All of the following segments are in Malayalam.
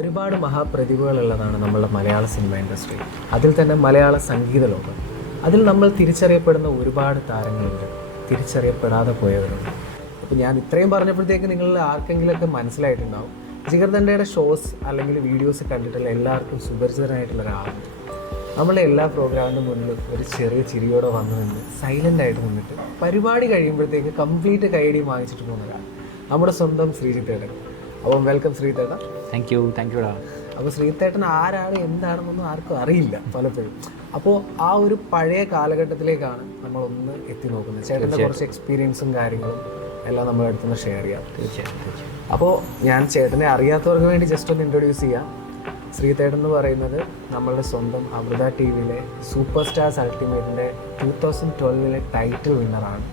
ഒരുപാട് മഹാപ്രതിഭകളുള്ളതാണ് നമ്മളുടെ മലയാള സിനിമ ഇൻഡസ്ട്രി. അതിൽ തന്നെ മലയാള സംഗീത ലോകം. അതിൽ നമ്മൾ തിരിച്ചറിയപ്പെടുന്ന ഒരുപാട് താരങ്ങളുണ്ട്, തിരിച്ചറിയപ്പെടാതെ പോയവരുണ്ട്. അപ്പോൾ ഞാൻ ഇത്രയും പറഞ്ഞപ്പോഴത്തേക്ക് നിങ്ങളിൽ ആർക്കെങ്കിലുമൊക്കെ മനസ്സിലായിട്ടുണ്ടാവും, ജിഗർദണ്ഡയുടെ ഷോസ് അല്ലെങ്കിൽ വീഡിയോസ് കണ്ടിട്ടുള്ള എല്ലാവർക്കും സുപരിചിതനായിട്ടുള്ള ഒരാളുണ്ട്. നമ്മളെ എല്ലാ പ്രോഗ്രാമിൻ്റെ മുന്നിലും ഒരു ചെറിയ ചിരിയോടെ വന്നു നിന്ന് സൈലൻ്റായിട്ട് നിന്നിട്ട് പരിപാടി കഴിയുമ്പോഴത്തേക്ക് കംപ്ലീറ്റ് കൈയടി വാങ്ങിച്ചിട്ട് പോകുന്ന ഒരാൾ, നമ്മുടെ സ്വന്തം ശ്രീജിത്തേട്ടൻ. അപ്പം വെൽക്കം ശ്രീജിത്തേട്ടൻ. Thank you. അപ്പോൾ ശ്രീജിത്തേട്ടൻ ആരാണ് എന്താണെന്നൊന്നും ആർക്കും അറിയില്ല പലപ്പോഴും. അപ്പോൾ ആ ഒരു പഴയ കാലഘട്ടത്തിലേക്കാണ് നമ്മളൊന്ന് എത്തി നോക്കുന്നത്. ചേട്ടൻ്റെ കുറച്ച് എക്സ്പീരിയൻസും കാര്യങ്ങളും എല്ലാം നമ്മുടെ അടുത്തുനിന്ന് ഷെയർ ചെയ്യാം. തീർച്ചയായും. അപ്പോൾ ഞാൻ ചേട്ടനെ അറിയാത്തവർക്ക് വേണ്ടി ജസ്റ്റ് ഒന്ന് ഇൻട്രൊഡ്യൂസ് ചെയ്യാം. ശ്രീജിത്തേട്ടൻ എന്ന് പറയുന്നത് നമ്മളുടെ സ്വന്തം അമൃത ടി വിയിലെ സൂപ്പർ സ്റ്റാർസ് അൾട്ടിമേറ്റിൻ്റെ 2012 ടൈറ്റിൽ വിന്നറാണ്.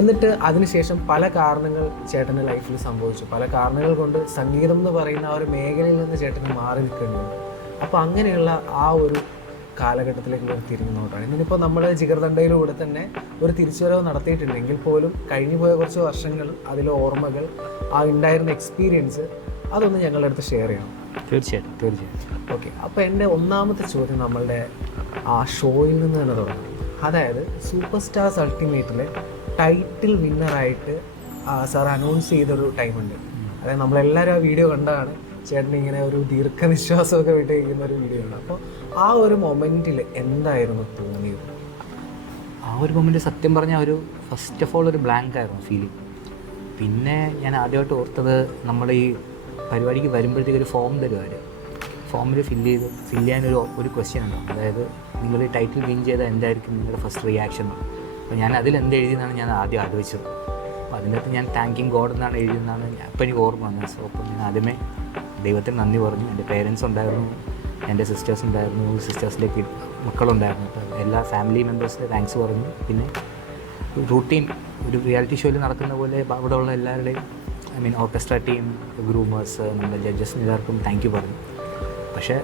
എന്നിട്ട് അതിനുശേഷം പല കാരണങ്ങൾ ചേട്ടൻ്റെ ലൈഫിൽ സംഭവിച്ചു. പല കാരണങ്ങൾ കൊണ്ട് സംഗീതം എന്ന് പറയുന്ന ആ ഒരു മേഖലയിൽ നിന്ന് ചേട്ടന് മാറി നിൽക്കേണ്ടി വന്നു. അപ്പോൾ അങ്ങനെയുള്ള ആ ഒരു കാലഘട്ടത്തിലേക്കുള്ള ഒരു തിരിഞ്ഞുനോട്ടാണ്. ഇന്നിപ്പോൾ നമ്മൾ ജിഗർദണ്ഡയിലൂടെ തന്നെ ഒരു തിരിച്ചുവരവ് നടത്തിയിട്ടുണ്ടെങ്കിൽ പോലും കഴിഞ്ഞു പോയ കുറച്ച് വർഷങ്ങൾ, അതിലെ ഓർമ്മകൾ, ആ ഉണ്ടായിരുന്ന എക്സ്പീരിയൻസ് അതൊന്ന് ഞങ്ങളുടെ അടുത്ത് ഷെയർ ചെയ്യണം. തീർച്ചയായിട്ടും. ഓക്കെ, അപ്പോൾ എൻ്റെ ഒന്നാമത്തെ ചോദ്യം നമ്മളുടെ ആ ഷോയിൽ നിന്ന് തന്നെ തുടങ്ങും. അതായത് സൂപ്പർ സ്റ്റാർസ് അൾട്ടിമേറ്റിലെ ടൈറ്റിൽ വിന്നറായിട്ട് സാർ അനൗൺസ് ചെയ്തൊരു ടൈമുണ്ട്. അതായത് നമ്മളെല്ലാവരും ആ വീഡിയോ കണ്ടാണ് ചേട്ടൻ ഇങ്ങനെ ഒരു ദീർഘനിശ്വാസമൊക്കെ വിട്ടിരിക്കുന്ന ഒരു വീഡിയോ ഉണ്ട്. അപ്പോൾ ആ ഒരു മൊമെൻറ്റിൽ എന്തായിരുന്നു തോന്നിയത്? ആ ഒരു മൊമെൻറ്റ് സത്യം പറഞ്ഞാൽ ഒരു ഫസ്റ്റ് ഓഫ് ഓൾ ഒരു ബ്ലാങ്ക് ആയിരുന്നു ഫീലിംഗ്. പിന്നെ ഞാൻ ആദ്യമായിട്ട് ഓർത്തത് നമ്മൾ ഈ പരിപാടിക്ക് വരുമ്പോഴത്തേക്ക് ഒരു ഫോം തരുമായിരുന്നു. ഫോമിൽ ഫില്ല് ചെയ്യാനൊരു ക്വസ്റ്റ്യൻ ഉണ്ടാവും. അതായത് നിങ്ങൾ ഈ ടൈറ്റിൽ വിൻ ചെയ്താൽ എന്തായിരിക്കും നിങ്ങളുടെ ഫസ്റ്റ് റിയാക്ഷൻ. അപ്പോൾ ഞാൻ അതിൽ എന്ത് എഴുതിയെന്നാണ് ഞാൻ ആദ്യം ആലോചിച്ചത്. അപ്പോൾ അതിനകത്ത് ഞാൻ താങ്കിങ് ഗോഡ് എന്നാണ് എഴുതിയെന്നാണ് അപ്പോൾ എനിക്ക് ഓർമ്മ വന്നത്. സോ അപ്പോൾ ഞാൻ ആദ്യമേ ദൈവത്തിന് നന്ദി പറഞ്ഞു. എൻ്റെ പേരൻസ് ഉണ്ടായിരുന്നു, എൻ്റെ സിസ്റ്റേഴ്സ് ഉണ്ടായിരുന്നു, സിസ്റ്റേഴ്സിലേക്ക് മക്കളുണ്ടായിരുന്നു. അപ്പോൾ എല്ലാ ഫാമിലി മെമ്പേഴ്സിൻ്റെ താങ്ക്സ് പറഞ്ഞു. പിന്നെ റൂട്ടീൻ ഒരു റിയാലിറ്റി ഷോയിൽ നടക്കുന്ന പോലെ അവിടെ ഉള്ള എല്ലാവരുടെയും ഓർക്കസ്ട്ര ടീം, ഗ്രൂമേഴ്സ്, നമ്മുടെ ജഡ്ജസിന് എല്ലാവർക്കും താങ്ക് യു പറഞ്ഞു. പക്ഷേ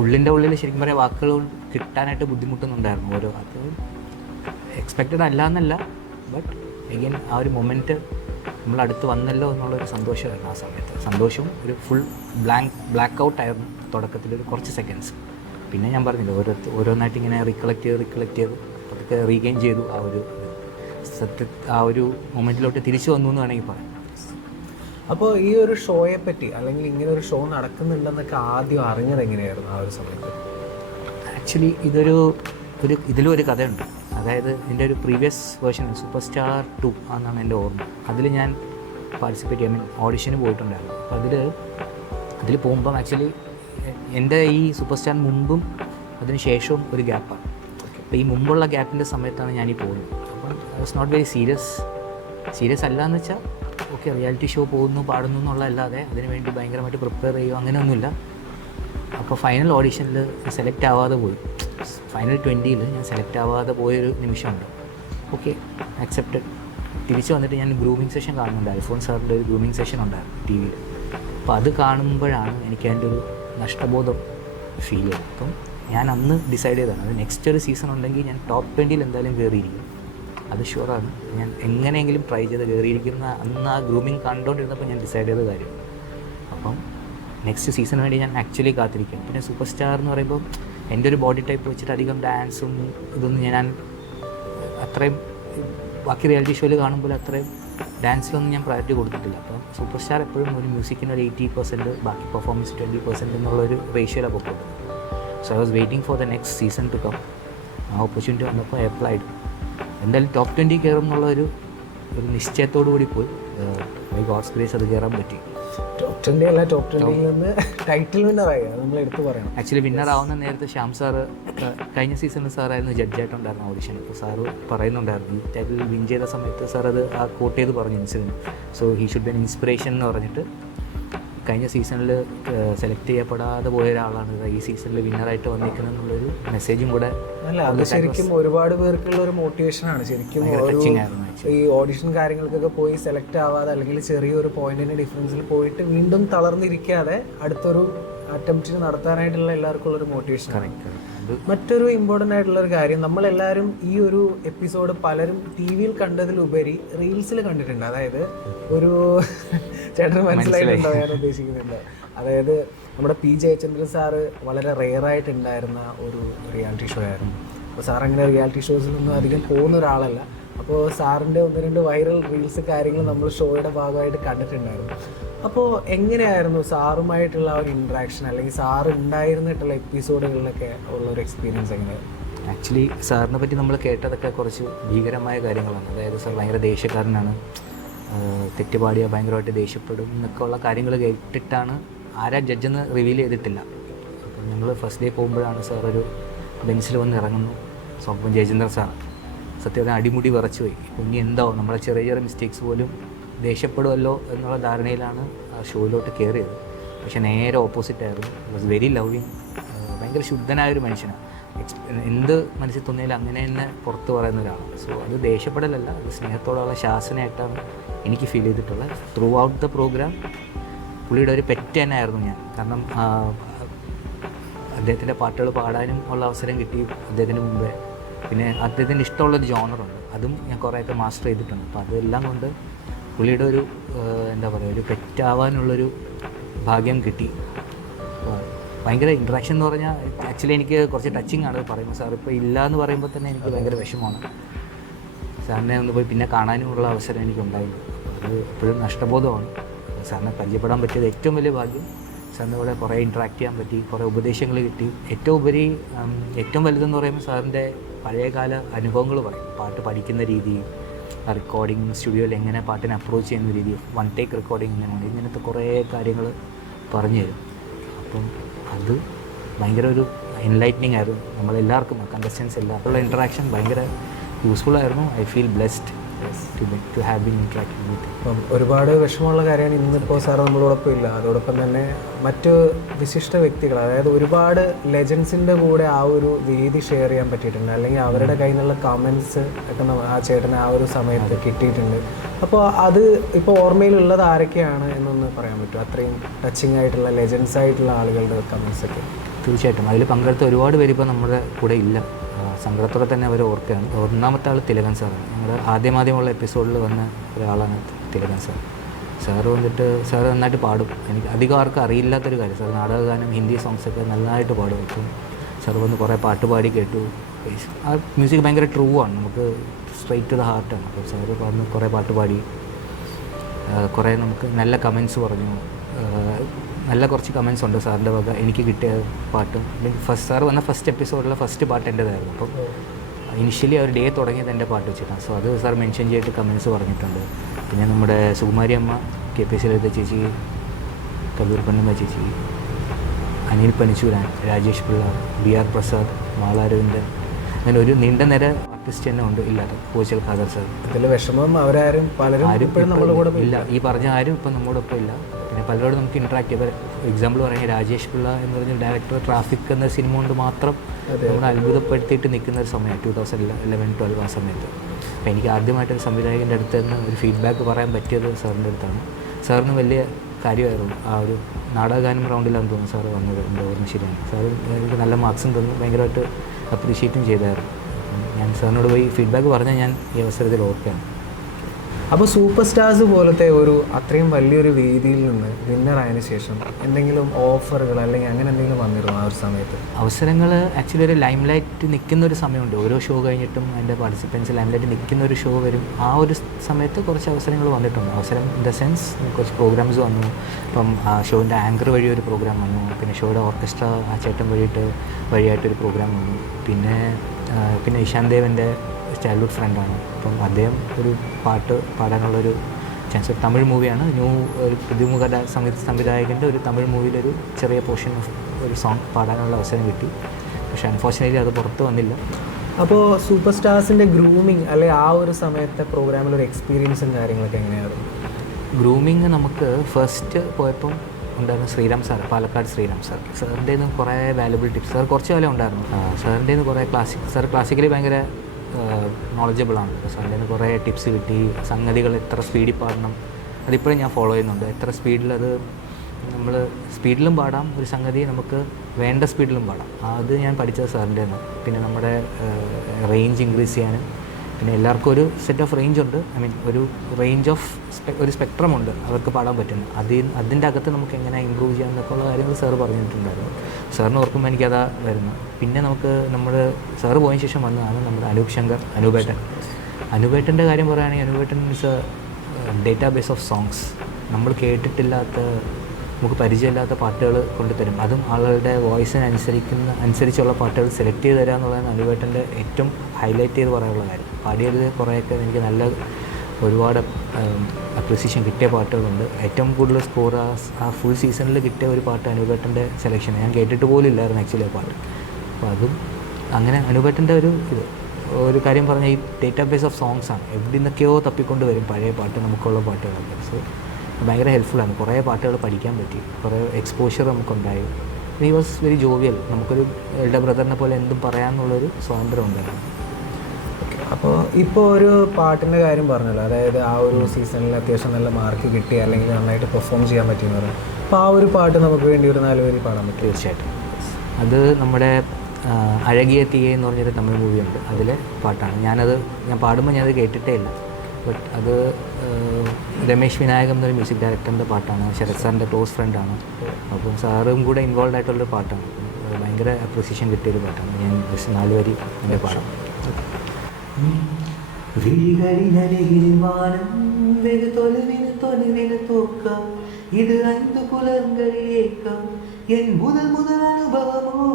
ഉള്ളിൻ്റെ ഉള്ളിൽ ശരിക്കും പറയാം വാക്കുകൾ കിട്ടാനായിട്ട് ബുദ്ധിമുട്ടുന്നുണ്ടായിരുന്നു. അത് എക്സ്പെക്റ്റഡ് അല്ല എന്നല്ല, ബട്ട് എഗെയിൻ ആ ഒരു മൊമെൻറ്റ് നമ്മളടുത്ത് വന്നല്ലോ എന്നുള്ളൊരു സന്തോഷമായിരുന്നു ആ സമയത്ത്. സന്തോഷവും ഒരു ഫുൾ ബ്ലാക്ക് ഔട്ടായിരുന്നു തുടക്കത്തിലൊരു കുറച്ച് സെക്കൻഡ്സ്. പിന്നെ ഞാൻ പറഞ്ഞില്ല, ഓരോന്നായിട്ട് ഇങ്ങനെ റിക്കളക്ട് ചെയ്ത് അതൊക്കെ റീഗെയിൻ ചെയ്തു. ആ ഒരു മൊമെൻറ്റിലോട്ട് തിരിച്ചു വന്നു എന്ന് വേണമെങ്കിൽ പറയാം. അപ്പോൾ ഈ ഒരു ഷോയെ പറ്റി അല്ലെങ്കിൽ ഇങ്ങനെ ഒരു ഷോ നടക്കുന്നുണ്ടെന്നൊക്കെ ആദ്യം അറിഞ്ഞത് എങ്ങനെയായിരുന്നു ആ ഒരു സമയത്ത്? ആക്ച്വലി ഇതിലും ഒരു കഥയുണ്ട്. അതായത് എൻ്റെ ഒരു പ്രീവിയസ് വേർഷൻ സൂപ്പർ സ്റ്റാർ 2 എന്നാണ് എൻ്റെ ഓർമ്മ. അതിൽ ഞാൻ പാർട്ടിസിപ്പേറ്റ് ചെയ്യാൻ ഓഡിഷന് പോയിട്ടുണ്ടായിരുന്നു. അപ്പോൾ അതിൽ പോകുമ്പം ആക്ച്വലി എൻ്റെ ഈ സൂപ്പർ സ്റ്റാറിന് മുമ്പും അതിന് ശേഷവും ഒരു ഗ്യാപ്പാണ്. അപ്പോൾ ഈ മുമ്പുള്ള ഗ്യാപ്പിൻ്റെ സമയത്താണ് ഞാനീ പോകുന്നത്. അപ്പം I was not very serious അല്ല എന്ന് വെച്ചാൽ ഓക്കെ റിയാലിറ്റി ഷോ പോകുന്നു പാടുന്നു എന്നുള്ളതല്ലാതെ അതിനുവേണ്ടി ഭയങ്കരമായിട്ട് പ്രിപ്പയർ ചെയ്യുക അങ്ങനെയൊന്നുമില്ല. അപ്പോൾ ഫൈനൽ ഓഡിഷനിൽ സെലക്ട് ആവാതെ പോയി. ഫൈനൽ 20 ഞാൻ സെലക്ട് ആവാതെ പോയൊരു നിമിഷമുണ്ട്. Okay, accepted. തിരിച്ച് വന്നിട്ട് ഞാൻ ഗ്രൂമിങ് സെഷൻ കാണുന്നുണ്ട്. ഐഫോൺ സാറിൻ്റെ ഒരു ഗ്രൂമിങ് സെഷൻ ഉണ്ടായിരുന്നു ടി വിയിൽ. അപ്പോൾ അത് കാണുമ്പോഴാണ് എനിക്ക് അതിൻ്റെ ഒരു നഷ്ടബോധം ഫീൽ ചെയ്തത്. അപ്പം ഞാൻ അന്ന് ഡിസൈഡ് ചെയ്തതാണ് അത് നെക്സ്റ്റ് ഒരു സീസൺ ഉണ്ടെങ്കിൽ ഞാൻ ടോപ്പ് 20 എന്തായാലും കയറിയിരിക്കും. അത് ഷുവറാണ്. ഞാൻ എങ്ങനെയെങ്കിലും ട്രൈ ചെയ്ത് കയറിയിരിക്കുന്ന അന്ന് ആ ഗ്രൂമിങ് കണ്ടുകൊണ്ടിരുന്നപ്പോൾ ഞാൻ ഡിസൈഡ് ചെയ്ത കാര്യം. അപ്പം നെക്സ്റ്റ് സീസണിന് വേണ്ടി ഞാൻ ആക്ച്വലി കാത്തിരിക്കും. പിന്നെ സൂപ്പർ സ്റ്റാർ എന്ന് പറയുമ്പോൾ എൻ്റെ ഒരു ബോഡി ടൈപ്പ് വെച്ചിട്ട് അധികം ഡാൻസും ഇതൊന്നും ഞാൻ അത്രയും ബാക്കി റിയാലിറ്റി ഷോയിൽ കാണുമ്പോൾ അത്രയും ഡാൻസിലൊന്നും ഞാൻ പ്രയോറിറ്റി കൊടുത്തിട്ടില്ല. അപ്പം സൂപ്പർ സ്റ്റാർ എപ്പോഴും ഒരു മ്യൂസിക്കിന് ഒരു 80%, ബാക്കി പെർഫോമൻസ് 20% എന്നുള്ളൊരു റേഷ്യോയിലാണ് പൊക്കുന്നത്. So I was waiting for the next season to come. ആ ഓപ്പർച്യൂണിറ്റി വന്നപ്പോൾ അപ്ലൈഡ്. എന്തായാലും ടോപ്പ് 20 കയറും എന്നുള്ളൊരു നിശ്ചയത്തോടു കൂടി പോയി. ബൈ ഗോഡ്സ് ഗ്രേസ് അത് കയറാൻ പറ്റി. ടോപ്പ് 20 അല്ല, ടോപ്പ് 20 നിന്ന് ടൈറ്റിൽ വിന്നറായി, അത് നമ്മൾ എടുത്ത് പറയണം. ആക്ച്വലി വിന്നറാവുന്ന നേരത്തെ ശ്യാം സാറ് കഴിഞ്ഞ സീസണിൽ സാറായിരുന്നു ജഡ്ജായിട്ടുണ്ടായിരുന്നു ഓഡിഷൻ. അപ്പോൾ സാറ് പറയുന്നുണ്ടായിരുന്നു ഈ ടൈറ്റിൽ വിൻ ചെയ്ത സമയത്ത് സാർ അത് ആ കോട്ട് ചെയ്ത് പറഞ്ഞു incident. So he should be an inspiration എന്ന് പറഞ്ഞിട്ട് കഴിഞ്ഞ സീസണിൽ സെലക്ട് ചെയ്യപ്പെടാതെ പോയ ഒരാളാണ് ഈ സീസണിൽ വിന്നറായിട്ട് വന്നിരിക്കുന്നത് എന്നുള്ളൊരു മെസ്സേജും കൂടെ. അല്ല, അത് ശരിക്കും ഒരുപാട് പേർക്കുള്ള ഒരു മോട്ടിവേഷനാണ് ശരിക്കും. ഈ ഓഡിഷൻ കാര്യങ്ങൾക്കൊക്കെ പോയി സെലക്ട് ആവാതെ അല്ലെങ്കിൽ ചെറിയൊരു പോയിന്റിന്റെ ഡിഫറൻസിൽ പോയിട്ട് വീണ്ടും തളർന്നിരിക്കാതെ അടുത്തൊരു അറ്റംപ്റ്റ് നടത്താനായിട്ടുള്ള എല്ലാവർക്കും ഉള്ളൊരു മോട്ടിവേഷൻ. മറ്റൊരു ഇമ്പോർട്ടൻ്റ് ആയിട്ടുള്ളൊരു കാര്യം, നമ്മളെല്ലാവരും ഈ ഒരു എപ്പിസോഡ് പലരും ടി വിയിൽ കണ്ടതിലുപരി റീൽസിൽ കണ്ടിട്ടുണ്ട്. അതായത് ഒരു ചേട്ടന് മനസ്സിലായിട്ടുണ്ടോ ഞാൻ ഉദ്ദേശിക്കുന്നുണ്ട്? അതായത് നമ്മുടെ പി ജയചന്ദ്രൻ സാറ് വളരെ റെയറായിട്ടുണ്ടായിരുന്ന ഒരു റിയാലിറ്റി ഷോ ആയിരുന്നു. അപ്പോൾ സാർ അങ്ങനെ റിയാലിറ്റി ഷോസിലൊന്നും അധികം പോകുന്ന ഒരാളല്ല. അപ്പോൾ സാറിൻ്റെ 1-2 വൈറൽ റീൽസ് കാര്യങ്ങൾ നമ്മൾ ഷോയുടെ ഭാഗമായിട്ട് കണ്ടിട്ടുണ്ടായിരുന്നു. അപ്പോൾ എങ്ങനെയായിരുന്നു സാറുമായിട്ടുള്ള ഒരു ഇൻട്രാക്ഷൻ, അല്ലെങ്കിൽ സാറ് ഉണ്ടായിരുന്നിട്ടുള്ള എപ്പിസോഡുകളിലൊക്കെ ഉള്ള ഒരു എക്സ്പീരിയൻസ് എങ്ങനെയായിരുന്നു? ആക്ച്വലി സാറിനെ പറ്റി നമ്മൾ കേട്ടതൊക്കെ കുറച്ച് ഭീകരമായ കാര്യങ്ങളാണ്. അതായത് സാർ ഭയങ്കര ദേഷ്യക്കാരനാണ്, തെറ്റുപാടിയ ഭയങ്കരമായിട്ട് ദേഷ്യപ്പെടും എന്നൊക്കെ ഉള്ള കാര്യങ്ങൾ കേട്ടിട്ടാണ് ആരാ ജഡ്ജെന്ന് റിവീൽ ചെയ്തിട്ടില്ല. അപ്പം ഞങ്ങൾ ഫസ്റ്റ് ഡേ പോകുമ്പോഴാണ് സാർ ഒരു ബെഞ്ചിൽ വന്ന് ഇറങ്ങുന്നു. സ്വന്തം ജയചന്ദ്രൻ സാർ സത്യത്തിൽ അടിമുടി വിറച്ചു പോയി. ഇനി എന്താവും, നമ്മളെ ചെറിയ ചെറിയ മിസ്റ്റേക്സ് പോലും ദേഷ്യപ്പെടുമല്ലോ എന്നുള്ള ധാരണയിലാണ് ആ ഷോയിലോട്ട് കയറിയത്. പക്ഷേ നേരെ ഓപ്പോസിറ്റായിരുന്നു. വാസ് വെരി ലവിങ്, ഭയങ്കര ശുദ്ധനായൊരു മനുഷ്യനാണ്. എന്ത് മനസ്സിൽ തോന്നിയാലും അങ്ങനെ തന്നെ പുറത്ത് പറയുന്ന ഒരാളാണ്. സോ അത് ദേഷ്യപ്പെടലല്ല, അത് സ്നേഹത്തോടുള്ള ശാസനയായിട്ടാണ് എനിക്ക് ഫീൽ ചെയ്തിട്ടുള്ളത്. ത്രൂ ഔട്ട് ദ പ്രോഗ്രാം പുള്ളിയുടെ ഒരു പെറ്റ് തന്നെ ആയിരുന്നു ഞാൻ. കാരണം അദ്ദേഹത്തിൻ്റെ പാട്ടുകൾ പാടാനും ഉള്ള അവസരം കിട്ടി അദ്ദേഹത്തിന് മുമ്പേ. പിന്നെ അദ്ദേഹത്തിന് ഇഷ്ടമുള്ളൊരു ജോണറുണ്ട്, അതും ഞാൻ കുറേയൊക്കെ മാസ്റ്റർ ചെയ്തിട്ടുണ്ട്. അപ്പോൾ അതെല്ലാം കൊണ്ട് പുള്ളിയുടെ ഒരു എന്താ പറയുക, ഒരു പെറ്റാവാനുള്ളൊരു ഭാഗ്യം കിട്ടി. അപ്പോൾ ഭയങ്കര ഇൻട്രാക്ഷൻ എന്ന് പറഞ്ഞാൽ ആക്ച്വലി എനിക്ക് കുറച്ച് ടച്ചിങ് ആണ് പറയുമ്പോൾ. സാർ ഇപ്പോൾ ഇല്ല എന്ന് പറയുമ്പോൾ തന്നെ എനിക്ക് ഭയങ്കര വിഷമമാണ്. സാറിനെ ഒന്ന് പോയി പിന്നെ കാണാനുമുള്ള അവസരം എനിക്കുണ്ടായില്ല. അത് എപ്പോഴും നഷ്ടബോധമാണ്. സാറിനെ പരിചയപ്പെടാൻ പറ്റിയത് ഏറ്റവും വലിയ ഭാഗ്യം. സാറിൻ്റെ കൂടെ കുറേ ഇൻട്രാക്ട് ചെയ്യാൻ പറ്റി, കുറേ ഉപദേശങ്ങൾ കിട്ടി. ഏറ്റവും വലുതെന്ന് പറയുമ്പോൾ സാറിൻ്റെ പഴയകാല അനുഭവങ്ങൾ പറയും. പാട്ട് പഠിക്കുന്ന രീതി, റെക്കോർഡിങ് സ്റ്റുഡിയോയിൽ എങ്ങനെ പാട്ടിനെ അപ്രോച്ച് ചെയ്യുന്ന രീതി, 1 ടേക്ക് റെക്കോർഡിങ് എങ്ങനെയാണ്, ഇങ്ങനത്തെ കുറേ കാര്യങ്ങൾ പറഞ്ഞു തരും. അപ്പം അത് ഭയങ്കര ഒരു എൻലൈറ്റനിങ് ആയിരുന്നു നമ്മളെല്ലാവർക്കും, കണ്ടസ്റ്റൻസ് എല്ലാവർക്കുള്ള ഇൻട്രാക്ഷൻ ഭയങ്കര യൂസ്ഫുൾ ആയിരുന്നു. I feel blessed to have been interacted with. അപ്പം ഒരുപാട് വിഷമമുള്ള കാര്യമാണ് ഇന്നിപ്പോൾ സാർ നമ്മളോടൊപ്പം ഇല്ല. അതോടൊപ്പം തന്നെ മറ്റ് വിശിഷ്ട വ്യക്തികൾ, അതായത് ഒരുപാട് ലെജൻസിൻ്റെ കൂടെ ആ ഒരു വേദി ഷെയർ ചെയ്യാൻ പറ്റിയിട്ടുണ്ട്, അല്ലെങ്കിൽ അവരുടെ കയ്യിൽ നിന്നുള്ള കമൻസ് ഒക്കെ ആ ചേട്ടന് ആ ഒരു സമയത്ത് കിട്ടിയിട്ടുണ്ട്. അപ്പോൾ അത് ഇപ്പോൾ ഓർമ്മയിലുള്ളത് ആരൊക്കെയാണ് എന്നൊന്ന് പറയാൻ പറ്റുമോ? അത്രയും ടച്ചിങ് ആയിട്ടുള്ള ലെജൻസ് ആയിട്ടുള്ള ആളുകളുടെ കമൻസ് ഒക്കെ. തീർച്ചയായിട്ടും അതിൽ പങ്കെടുത്ത ഒരുപാട് പേര് ഇപ്പോൾ നമ്മുടെ കൂടെ ഇല്ല. സങ്കടത്തോടെ തന്നെ അവർ ഓർക്കുകയാണ്. ഒന്നാമത്തെ ആൾ തിലകൻ സാറാണ്. ഞങ്ങളുടെ ആദ്യമുള്ള എപ്പിസോഡിൽ വന്ന ഒരാളാണ് തിലകൻ സാർ. സാറ് വന്നിട്ട് സാറ് നന്നായിട്ട് പാടും. എനിക്ക് അധികം ആർക്കും അറിയില്ലാത്തൊരു കാര്യം, സാർ നാടകഗാനം, ഹിന്ദി സോങ്സൊക്കെ നന്നായിട്ട് പാടും. അപ്പം സാർ വന്ന് കുറേ പാട്ട് പാടി കേട്ടു. ആ മ്യൂസിക് ഭയങ്കര ട്രൂ ആണ്, നമുക്ക് സ്ട്രെയിറ്റ് ടു ദ ഹാർട്ടാണ്. അപ്പോൾ സാറ് വന്ന് കുറേ പാട്ട് പാടി, കുറേ നമുക്ക് നല്ല കമൻസ് പറഞ്ഞു. നല്ല കുറച്ച് കമൻസ് ഉണ്ട് സാറിൻ്റെ വക. എനിക്ക് കിട്ടിയ പാട്ടും സാർ വന്ന ഫസ്റ്റ് എപ്പിസോഡിലെ ഫസ്റ്റ് പാട്ട് എൻ്റേതായിരുന്നു. അപ്പം ഇനിഷ്യലി അവർ ഡേ തുടങ്ങിയത് എൻ്റെ പാട്ട് വെച്ചിട്ടാണ്. സോ അത് സാർ മെൻഷൻ ചെയ്തിട്ട് കമൻസ് പറഞ്ഞിട്ടുണ്ട്. പിന്നെ നമ്മുടെ സുകുമാരി അമ്മ, KPC ലളിത ചേച്ചി, കല്ലൂർ പണ്ണിമ ചേച്ചി, അനിൽ പനിച്ചൂരാൻ, രാജേഷ് പിള്ള, BR പ്രസാദ്, മാളാരവിന്ദൻ, അങ്ങനെ ഒരു നീണ്ട നിര ആർട്ടിസ്റ്റ് തന്നെ ഉണ്ട്. ഇല്ലാതെ കോച്ചൽ ഖാദർ സാർ. ഇതിൽ വിഷമം അവരാരും ഇല്ല, ഈ പറഞ്ഞ ആരും ഇപ്പം നമ്മോടൊപ്പം ഇല്ല. പിന്നെ പലരോടും നമുക്ക് ഇൻട്രാക്ട് ചെയ്യാം. എക്സാമ്പിൾ പറയുന്നത് രാജേഷ് പിള്ള എന്ന് പറഞ്ഞ ഡയറക്ടർ ട്രാഫിക് എന്ന സിനിമ കൊണ്ട് മാത്രം നമ്മളെ അത്ഭുതപ്പെടുത്തിയിട്ട് നിൽക്കുന്ന ഒരു സമയം 2011-12 ആ സമയത്ത്. അപ്പോൾ എനിക്ക് ആദ്യമായിട്ടൊരു സംവിധായകൻ്റെ അടുത്ത് നിന്ന് ഒരു ഫീഡ്ബാക്ക് പറയാൻ പറ്റിയത് സാറിൻ്റെ അടുത്താണ്. സാറിന് വലിയ കാര്യമായിരുന്നു. ആ ഒരു നാടകഗാനം റൗണ്ടിലാണെന്ന് തോന്നുന്നു സാറ് വന്നത്, എൻ്റെ ഓർമ്മ ശരിയാണ്. സാർ എനിക്ക് നല്ല മാർക്സും തന്നു, ഭയങ്കരമായിട്ട് അപ്രീഷിയേറ്റും ചെയ്തായിരുന്നു. ഞാൻ സാറിനോട് പോയി ഫീഡ്ബാക്ക് പറഞ്ഞാൽ ഞാൻ ഈ അവസരത്തിൽ ഓർക്കുകയാണ്. അപ്പോൾ സൂപ്പർ സ്റ്റാർസ് പോലത്തെ ഒരു അത്രയും വലിയൊരു വേദിയിൽ നിന്ന് വിന്നറായതിനു ശേഷം എന്തെങ്കിലും ഓഫറുകൾ അല്ലെങ്കിൽ അങ്ങനെ എന്തെങ്കിലും വന്നിരുന്നു ആ ഒരു സമയത്ത്? അവസരങ്ങൾ ആക്ച്വലി ഒരു ലൈം ലൈറ്റ് നിൽക്കുന്ന ഒരു സമയമുണ്ട്. ഓരോ ഷോ കഴിഞ്ഞിട്ടും അതിൻ്റെ പാർട്ടിസിപ്പൻസ് ലൈം ലൈറ്റ് നിൽക്കുന്ന ഒരു ഷോ വരും. ആ ഒരു സമയത്ത് കുറച്ച് അവസരങ്ങൾ വന്നിട്ടുണ്ട്. അവസരം ഇൻ ദ സെൻസ് കുറച്ച് പ്രോഗ്രാംസ് വന്നു. ഇപ്പം ആ ഷോൻ്റെ ആങ്കർ വഴി ഒരു പ്രോഗ്രാം വന്നു. പിന്നെ ഷോയുടെ ഓർക്കസ്ട്ര ആ ചേട്ടൻ വഴിയായിട്ടൊരു പ്രോഗ്രാം വന്നു. പിന്നെ ഇഷാന്ത് ദേവൻ്റെ ചൈൽഡ്ഹുഡ് ഫ്രണ്ടാണ്. അപ്പം അദ്ദേഹം ഒരു പാട്ട് പാടാനുള്ളൊരു ചാൻസ്. ഒരു തമിഴ് മൂവിയാണ്, ഒരു പുതുമുഖ സംവിധായകൻ്റെ ഒരു തമിഴ് മൂവിയിലൊരു ചെറിയ പോർഷൻ ഓഫ് ഒരു സോങ് പാടാനുള്ള അവസരം കിട്ടി. പക്ഷേ അൺഫോർച്ചുനേറ്റ്ലി അത് പുറത്ത് വന്നില്ല. അപ്പോൾ സൂപ്പർ സ്റ്റാർസിൻ്റെ ഗ്രൂമിങ് അല്ലെങ്കിൽ ആ ഒരു സമയത്തെ പ്രോഗ്രാമിലൊരു എക്സ്പീരിയൻസും കാര്യങ്ങളൊക്കെ എങ്ങനെയായിരുന്നു? ഗ്രൂമിങ് നമുക്ക് ഫസ്റ്റ് പോയപ്പം ഉണ്ടായിരുന്നു ശ്രീറാം സാർ, പാലക്കാട് ശ്രീറാം സാർ. സാറിൻ്റെ നിന്ന് കുറേ വാല്യുബിൾ ടിപ്സ്. സാർ കുറച്ച് കാലം ഉണ്ടായിരുന്നു. സാറിൻ്റെ നിന്ന് കുറേ സാർ ക്ലാസിക്കലി ഭയങ്കര നോളജബിളാണ്. സാറിൻ്റെ നിന്ന് കുറേ ടിപ്സ് കിട്ടി. സംഗതികൾ എത്ര സ്പീഡിൽ പാടണം അതിപ്പോഴും ഞാൻ ഫോളോ ചെയ്യുന്നുണ്ട്. എത്ര സ്പീഡിലത് നമ്മൾ സ്പീഡിലും പാടാം, ഒരു സംഗതി നമുക്ക് വേണ്ട സ്പീഡിലും പാടാം. അത് ഞാൻ പഠിച്ചത് സാറിൻ്റെ നിന്ന്. പിന്നെ നമ്മുടെ റേഞ്ച് ഇൻക്രീസ് ചെയ്യാനും പിന്നെ എല്ലാവർക്കും ഒരു സെറ്റ് ഓഫ് റേഞ്ച് ഉണ്ട്. ഐ മീൻ ഒരു റേഞ്ച് ഓഫ് ഒരു സ്പെക്ട്രം ഉണ്ട് അവർക്ക് പാടാൻ പറ്റുന്നത്. അതിൻ്റെ അകത്ത് നമുക്ക് എങ്ങനെ ഇമ്പ്രൂവ് ചെയ്യാം എന്നൊക്കെ ഉള്ള കാര്യങ്ങൾ സാറ് പറഞ്ഞിട്ടുണ്ടായിരുന്നു. സാറിന് ഓർക്കുമ്പോൾ എനിക്കതാ വരുന്നത്. പിന്നെ നമുക്ക് സാറ് പോയതിന് ശേഷം വന്നതാണ് നമ്മുടെ അനൂപ് ശങ്കർ, അനൂപേട്ടൻ്റെ കാര്യം പറയുകയാണെങ്കിൽ അനൂപേട്ടൻ is a database of songs. നമ്മൾ കേട്ടിട്ടില്ലാത്ത, നമുക്ക് പരിചയമില്ലാത്ത പാട്ടുകൾ കൊണ്ടുതരും. അതും ആളുകളുടെ വോയിസിന് അനുസരിച്ചുള്ള പാട്ടുകൾ സെലക്ട് ചെയ്ത് തരിക എന്നുള്ളതാണ് അനൂപേട്ടൻ്റെ ഏറ്റവും ഹൈലൈറ്റ് ചെയ്ത് പറയാനുള്ള കാര്യം. പാടിയത് കുറേയൊക്കെ എനിക്ക് ഒരുപാട് അപ്രിസിയേഷൻ കിട്ടിയ പാട്ടുകളുണ്ട്. ഏറ്റവും കൂടുതൽ സ്കോർ ആ ഫുൾ സീസണിൽ കിട്ടിയ ഒരു പാട്ട് അനൂപേട്ടൻ്റെ സെലക്ഷൻ. ഞാൻ കേട്ടിട്ട് പോലും ഇല്ലായിരുന്നു ആക്ച്വലി ആ പാട്ട്. അപ്പോൾ അതും അങ്ങനെ അനൂപേട്ടൻ്റെ ഒരു കാര്യം പറഞ്ഞാൽ ഈ ഡേറ്റാബേസ് ഓഫ് സോങ്സാണ്. എവിടെ നിന്നൊക്കെയോ തപ്പിക്കൊണ്ട് വരും പഴയ പാട്ട്, നമുക്കുള്ള പാട്ടുകളൊക്കെ. സോ ഭയങ്കര ഹെൽപ്ഫുള്ളാണ്. കുറേ പാട്ടുകൾ പഠിക്കാൻ പറ്റി, കുറേ എക്സ്പോഷർ നമുക്കുണ്ടായി. He was very jovial. നമുക്കൊരു എൽഡർ ബ്രദറിനെ പോലെ എന്തും പറയാമെന്നുള്ളൊരു സ്വാതന്ത്ര്യം ഉണ്ടായിരുന്നു. അപ്പോൾ ഇപ്പോൾ ഒരു പാട്ടിൻ്റെ കാര്യം പറഞ്ഞല്ലോ, അതായത് ആ ഒരു സീസണിൽ അത്യാവശ്യം നല്ല മാർക്ക് കിട്ടി അല്ലെങ്കിൽ നന്നായിട്ട് പെർഫോം ചെയ്യാൻ പറ്റിയെന്ന് പറഞ്ഞു. അപ്പോൾ ആ ഒരു പാട്ട് നമുക്ക് വേണ്ടി ഒരു 4 വരി പാടാൻ പറ്റും? തീർച്ചയായിട്ടും. അത് നമ്മുടെ അഴകിയ തീയെ എന്ന് പറഞ്ഞൊരു തമിഴ് മൂവിയുണ്ട്, അതിലെ പാട്ടാണ്. ഞാൻ പാടുമ്പോൾ ഞാനത് കേട്ടിട്ടേ ഇല്ല. ബട്ട് അത് രമേശ് വിനായകം എന്നൊരു മ്യൂസിക് ഡയറക്ടറിൻ്റെ പാട്ടാണ്. ശരത് സാറിൻ്റെ ക്ലോസ് ഫ്രണ്ടാണ്. അപ്പം സാറും കൂടെ ഇൻവോൾവ് ആയിട്ടുള്ളൊരു പാട്ടാണ്. ഭയങ്കര അപ്രിസിയേഷൻ കിട്ടിയൊരു പാട്ടാണ്. ഞാൻ 4 വരി എൻ്റെ പാടാം. വിഴികളിനരികിൽ വാനം വെகு தொலைவிന് தூக்கம் இது 5 புலன்களில் ஏக்கம் என் முதல் அனுபவமோ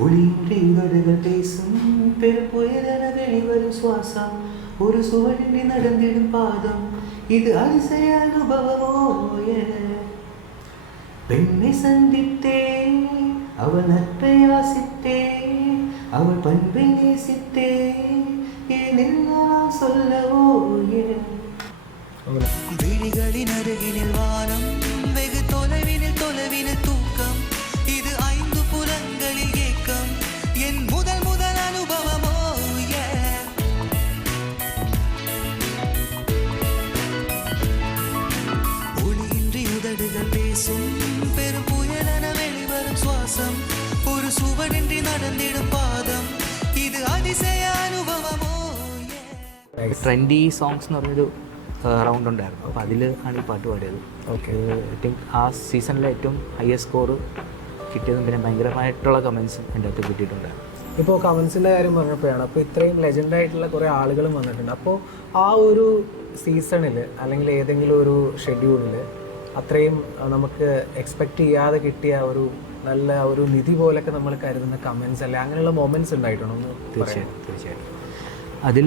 ஒளியின்றி உதடுகள் பேசும் பெரும் புயலென வெளிவரும் சுவாசம் ஒரு சுவடின்றி நடந்திடும் பாதம் இது அதிசய அனுபவமோ பெண்ணை சந்தித்தேன் அவள் நட்பை ஆசித்தேன் அவள் பண்பை நேசித்தேன் ஏனென்ன நான் சொல்லவோ விழிகளின் அருகினில் வானம் வெகு தொலைவினில் தூக்கம் இது 5 புலன்களில் ஏக்கம் என் முதல் அனுபவமோ ஒளியின்றி உதடுகள் பேசும் பெரும் புயலென வெளிவரும் சுவாசம் ஒரு சுவடின்றி நடந்திடும் പാദം ഇത് അതിശയ അനുഭവമോ. ട്രെൻഡി സോങ്സ് എന്ന് പറഞ്ഞൊരു റൗണ്ട് ഉണ്ടായിരുന്നു. അപ്പോൾ അതിൽ ആണ് ഈ പാട്ട് പാടിയത്. ഓക്കെ. ഐ തിങ്ക് ആ സീസണിലെ ഏറ്റവും ഹയസ്റ്റ് സ്കോർ കിട്ടിയതും പിന്നെ ഭയങ്കരമായിട്ടുള്ള കമൻസും എൻ്റെ അടുത്ത് കിട്ടിയിട്ടുണ്ടായിരുന്നു. ഇപ്പോൾ കമൻസിൻ്റെ കാര്യം പറഞ്ഞപ്പോഴാണ്, അപ്പോൾ ഇത്രയും ലെജൻഡായിട്ടുള്ള കുറേ ആളുകളും വന്നിട്ടുണ്ട്. അപ്പോൾ ആ ഒരു സീസണിൽ അല്ലെങ്കിൽ ഏതെങ്കിലും ഒരു ഷെഡ്യൂളിൽ അത്രയും നമുക്ക് എക്സ്പെക്റ്റ് ചെയ്യാതെ കിട്ടിയ ഒരു നല്ല ഒരു നിധി പോലൊക്കെ നമ്മൾ കരുതുന്ന കമൻസ് അല്ലെ, അങ്ങനെയുള്ള മൊമെൻറ്റ്സ് ഉണ്ടായിട്ടുണ്ടോ? തീർച്ചയായിട്ടും. അതിൽ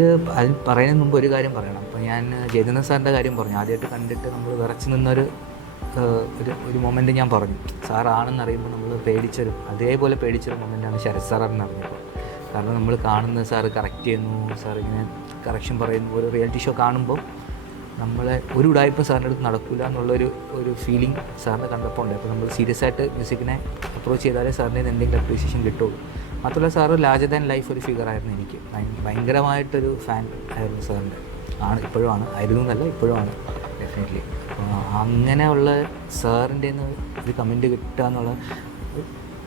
പറയുന്നതിന് മുമ്പ് ഒരു കാര്യം പറയണം. അപ്പോൾ ഞാൻ ജയചന്ദ്രൻ സാറിൻ്റെ കാര്യം പറഞ്ഞു. ആദ്യമായിട്ട് കണ്ടിട്ട് നമ്മൾ വിറച്ച് നിന്നൊരു ഒരു മൊമെൻറ്റ് ഞാൻ പറഞ്ഞു. സാറാണെന്ന് അറിയുമ്പോൾ നമ്മൾ അതേപോലെ പേടിച്ചൊരു മൊമെൻറ്റാണ് ശരത് സാറെന്ന് അറിഞ്ഞപ്പോൾ. കാരണം നമ്മൾ കാണുന്നത് സാറ് കറക്റ്റ് ചെയ്യുന്നു, സാർ ഇങ്ങനെ കറക്ഷൻ പറയുന്നു. ഒരു റിയാലിറ്റി ഷോ കാണുമ്പോൾ നമ്മളെ ഒരു ഉടായ്പ സാറിൻ്റെ അടുത്ത് നടക്കില്ല എന്നുള്ളൊരു ഫീലിംഗ് സാറിനെ കണ്ടപ്പോൾ ഉണ്ട്. അപ്പോൾ നമ്മൾ സീരിയസ് ആയിട്ട് മ്യൂസിക്കിനെ അപ്രോച്ച് ചെയ്താലേ സാറിൻ്റെ എന്തെങ്കിലും അപ്രീസിയേഷൻ കിട്ടുള്ളൂ. മാത്രമല്ല സാറ് ലാർജർ ദാൻ ലൈഫ് ഒരു ഫിഗറായിരുന്നു. എനിക്ക് ഭയങ്കരമായിട്ടൊരു ഫാൻ ആയിരുന്നു സാറിൻ്റെ. ഇപ്പോഴും ആണ് ഡെഫിനറ്റ്ലി. അപ്പോൾ അങ്ങനെയുള്ള സാറിൻ്റെ ഒരു കമൻറ്റ് കിട്ടുക എന്നുള്ള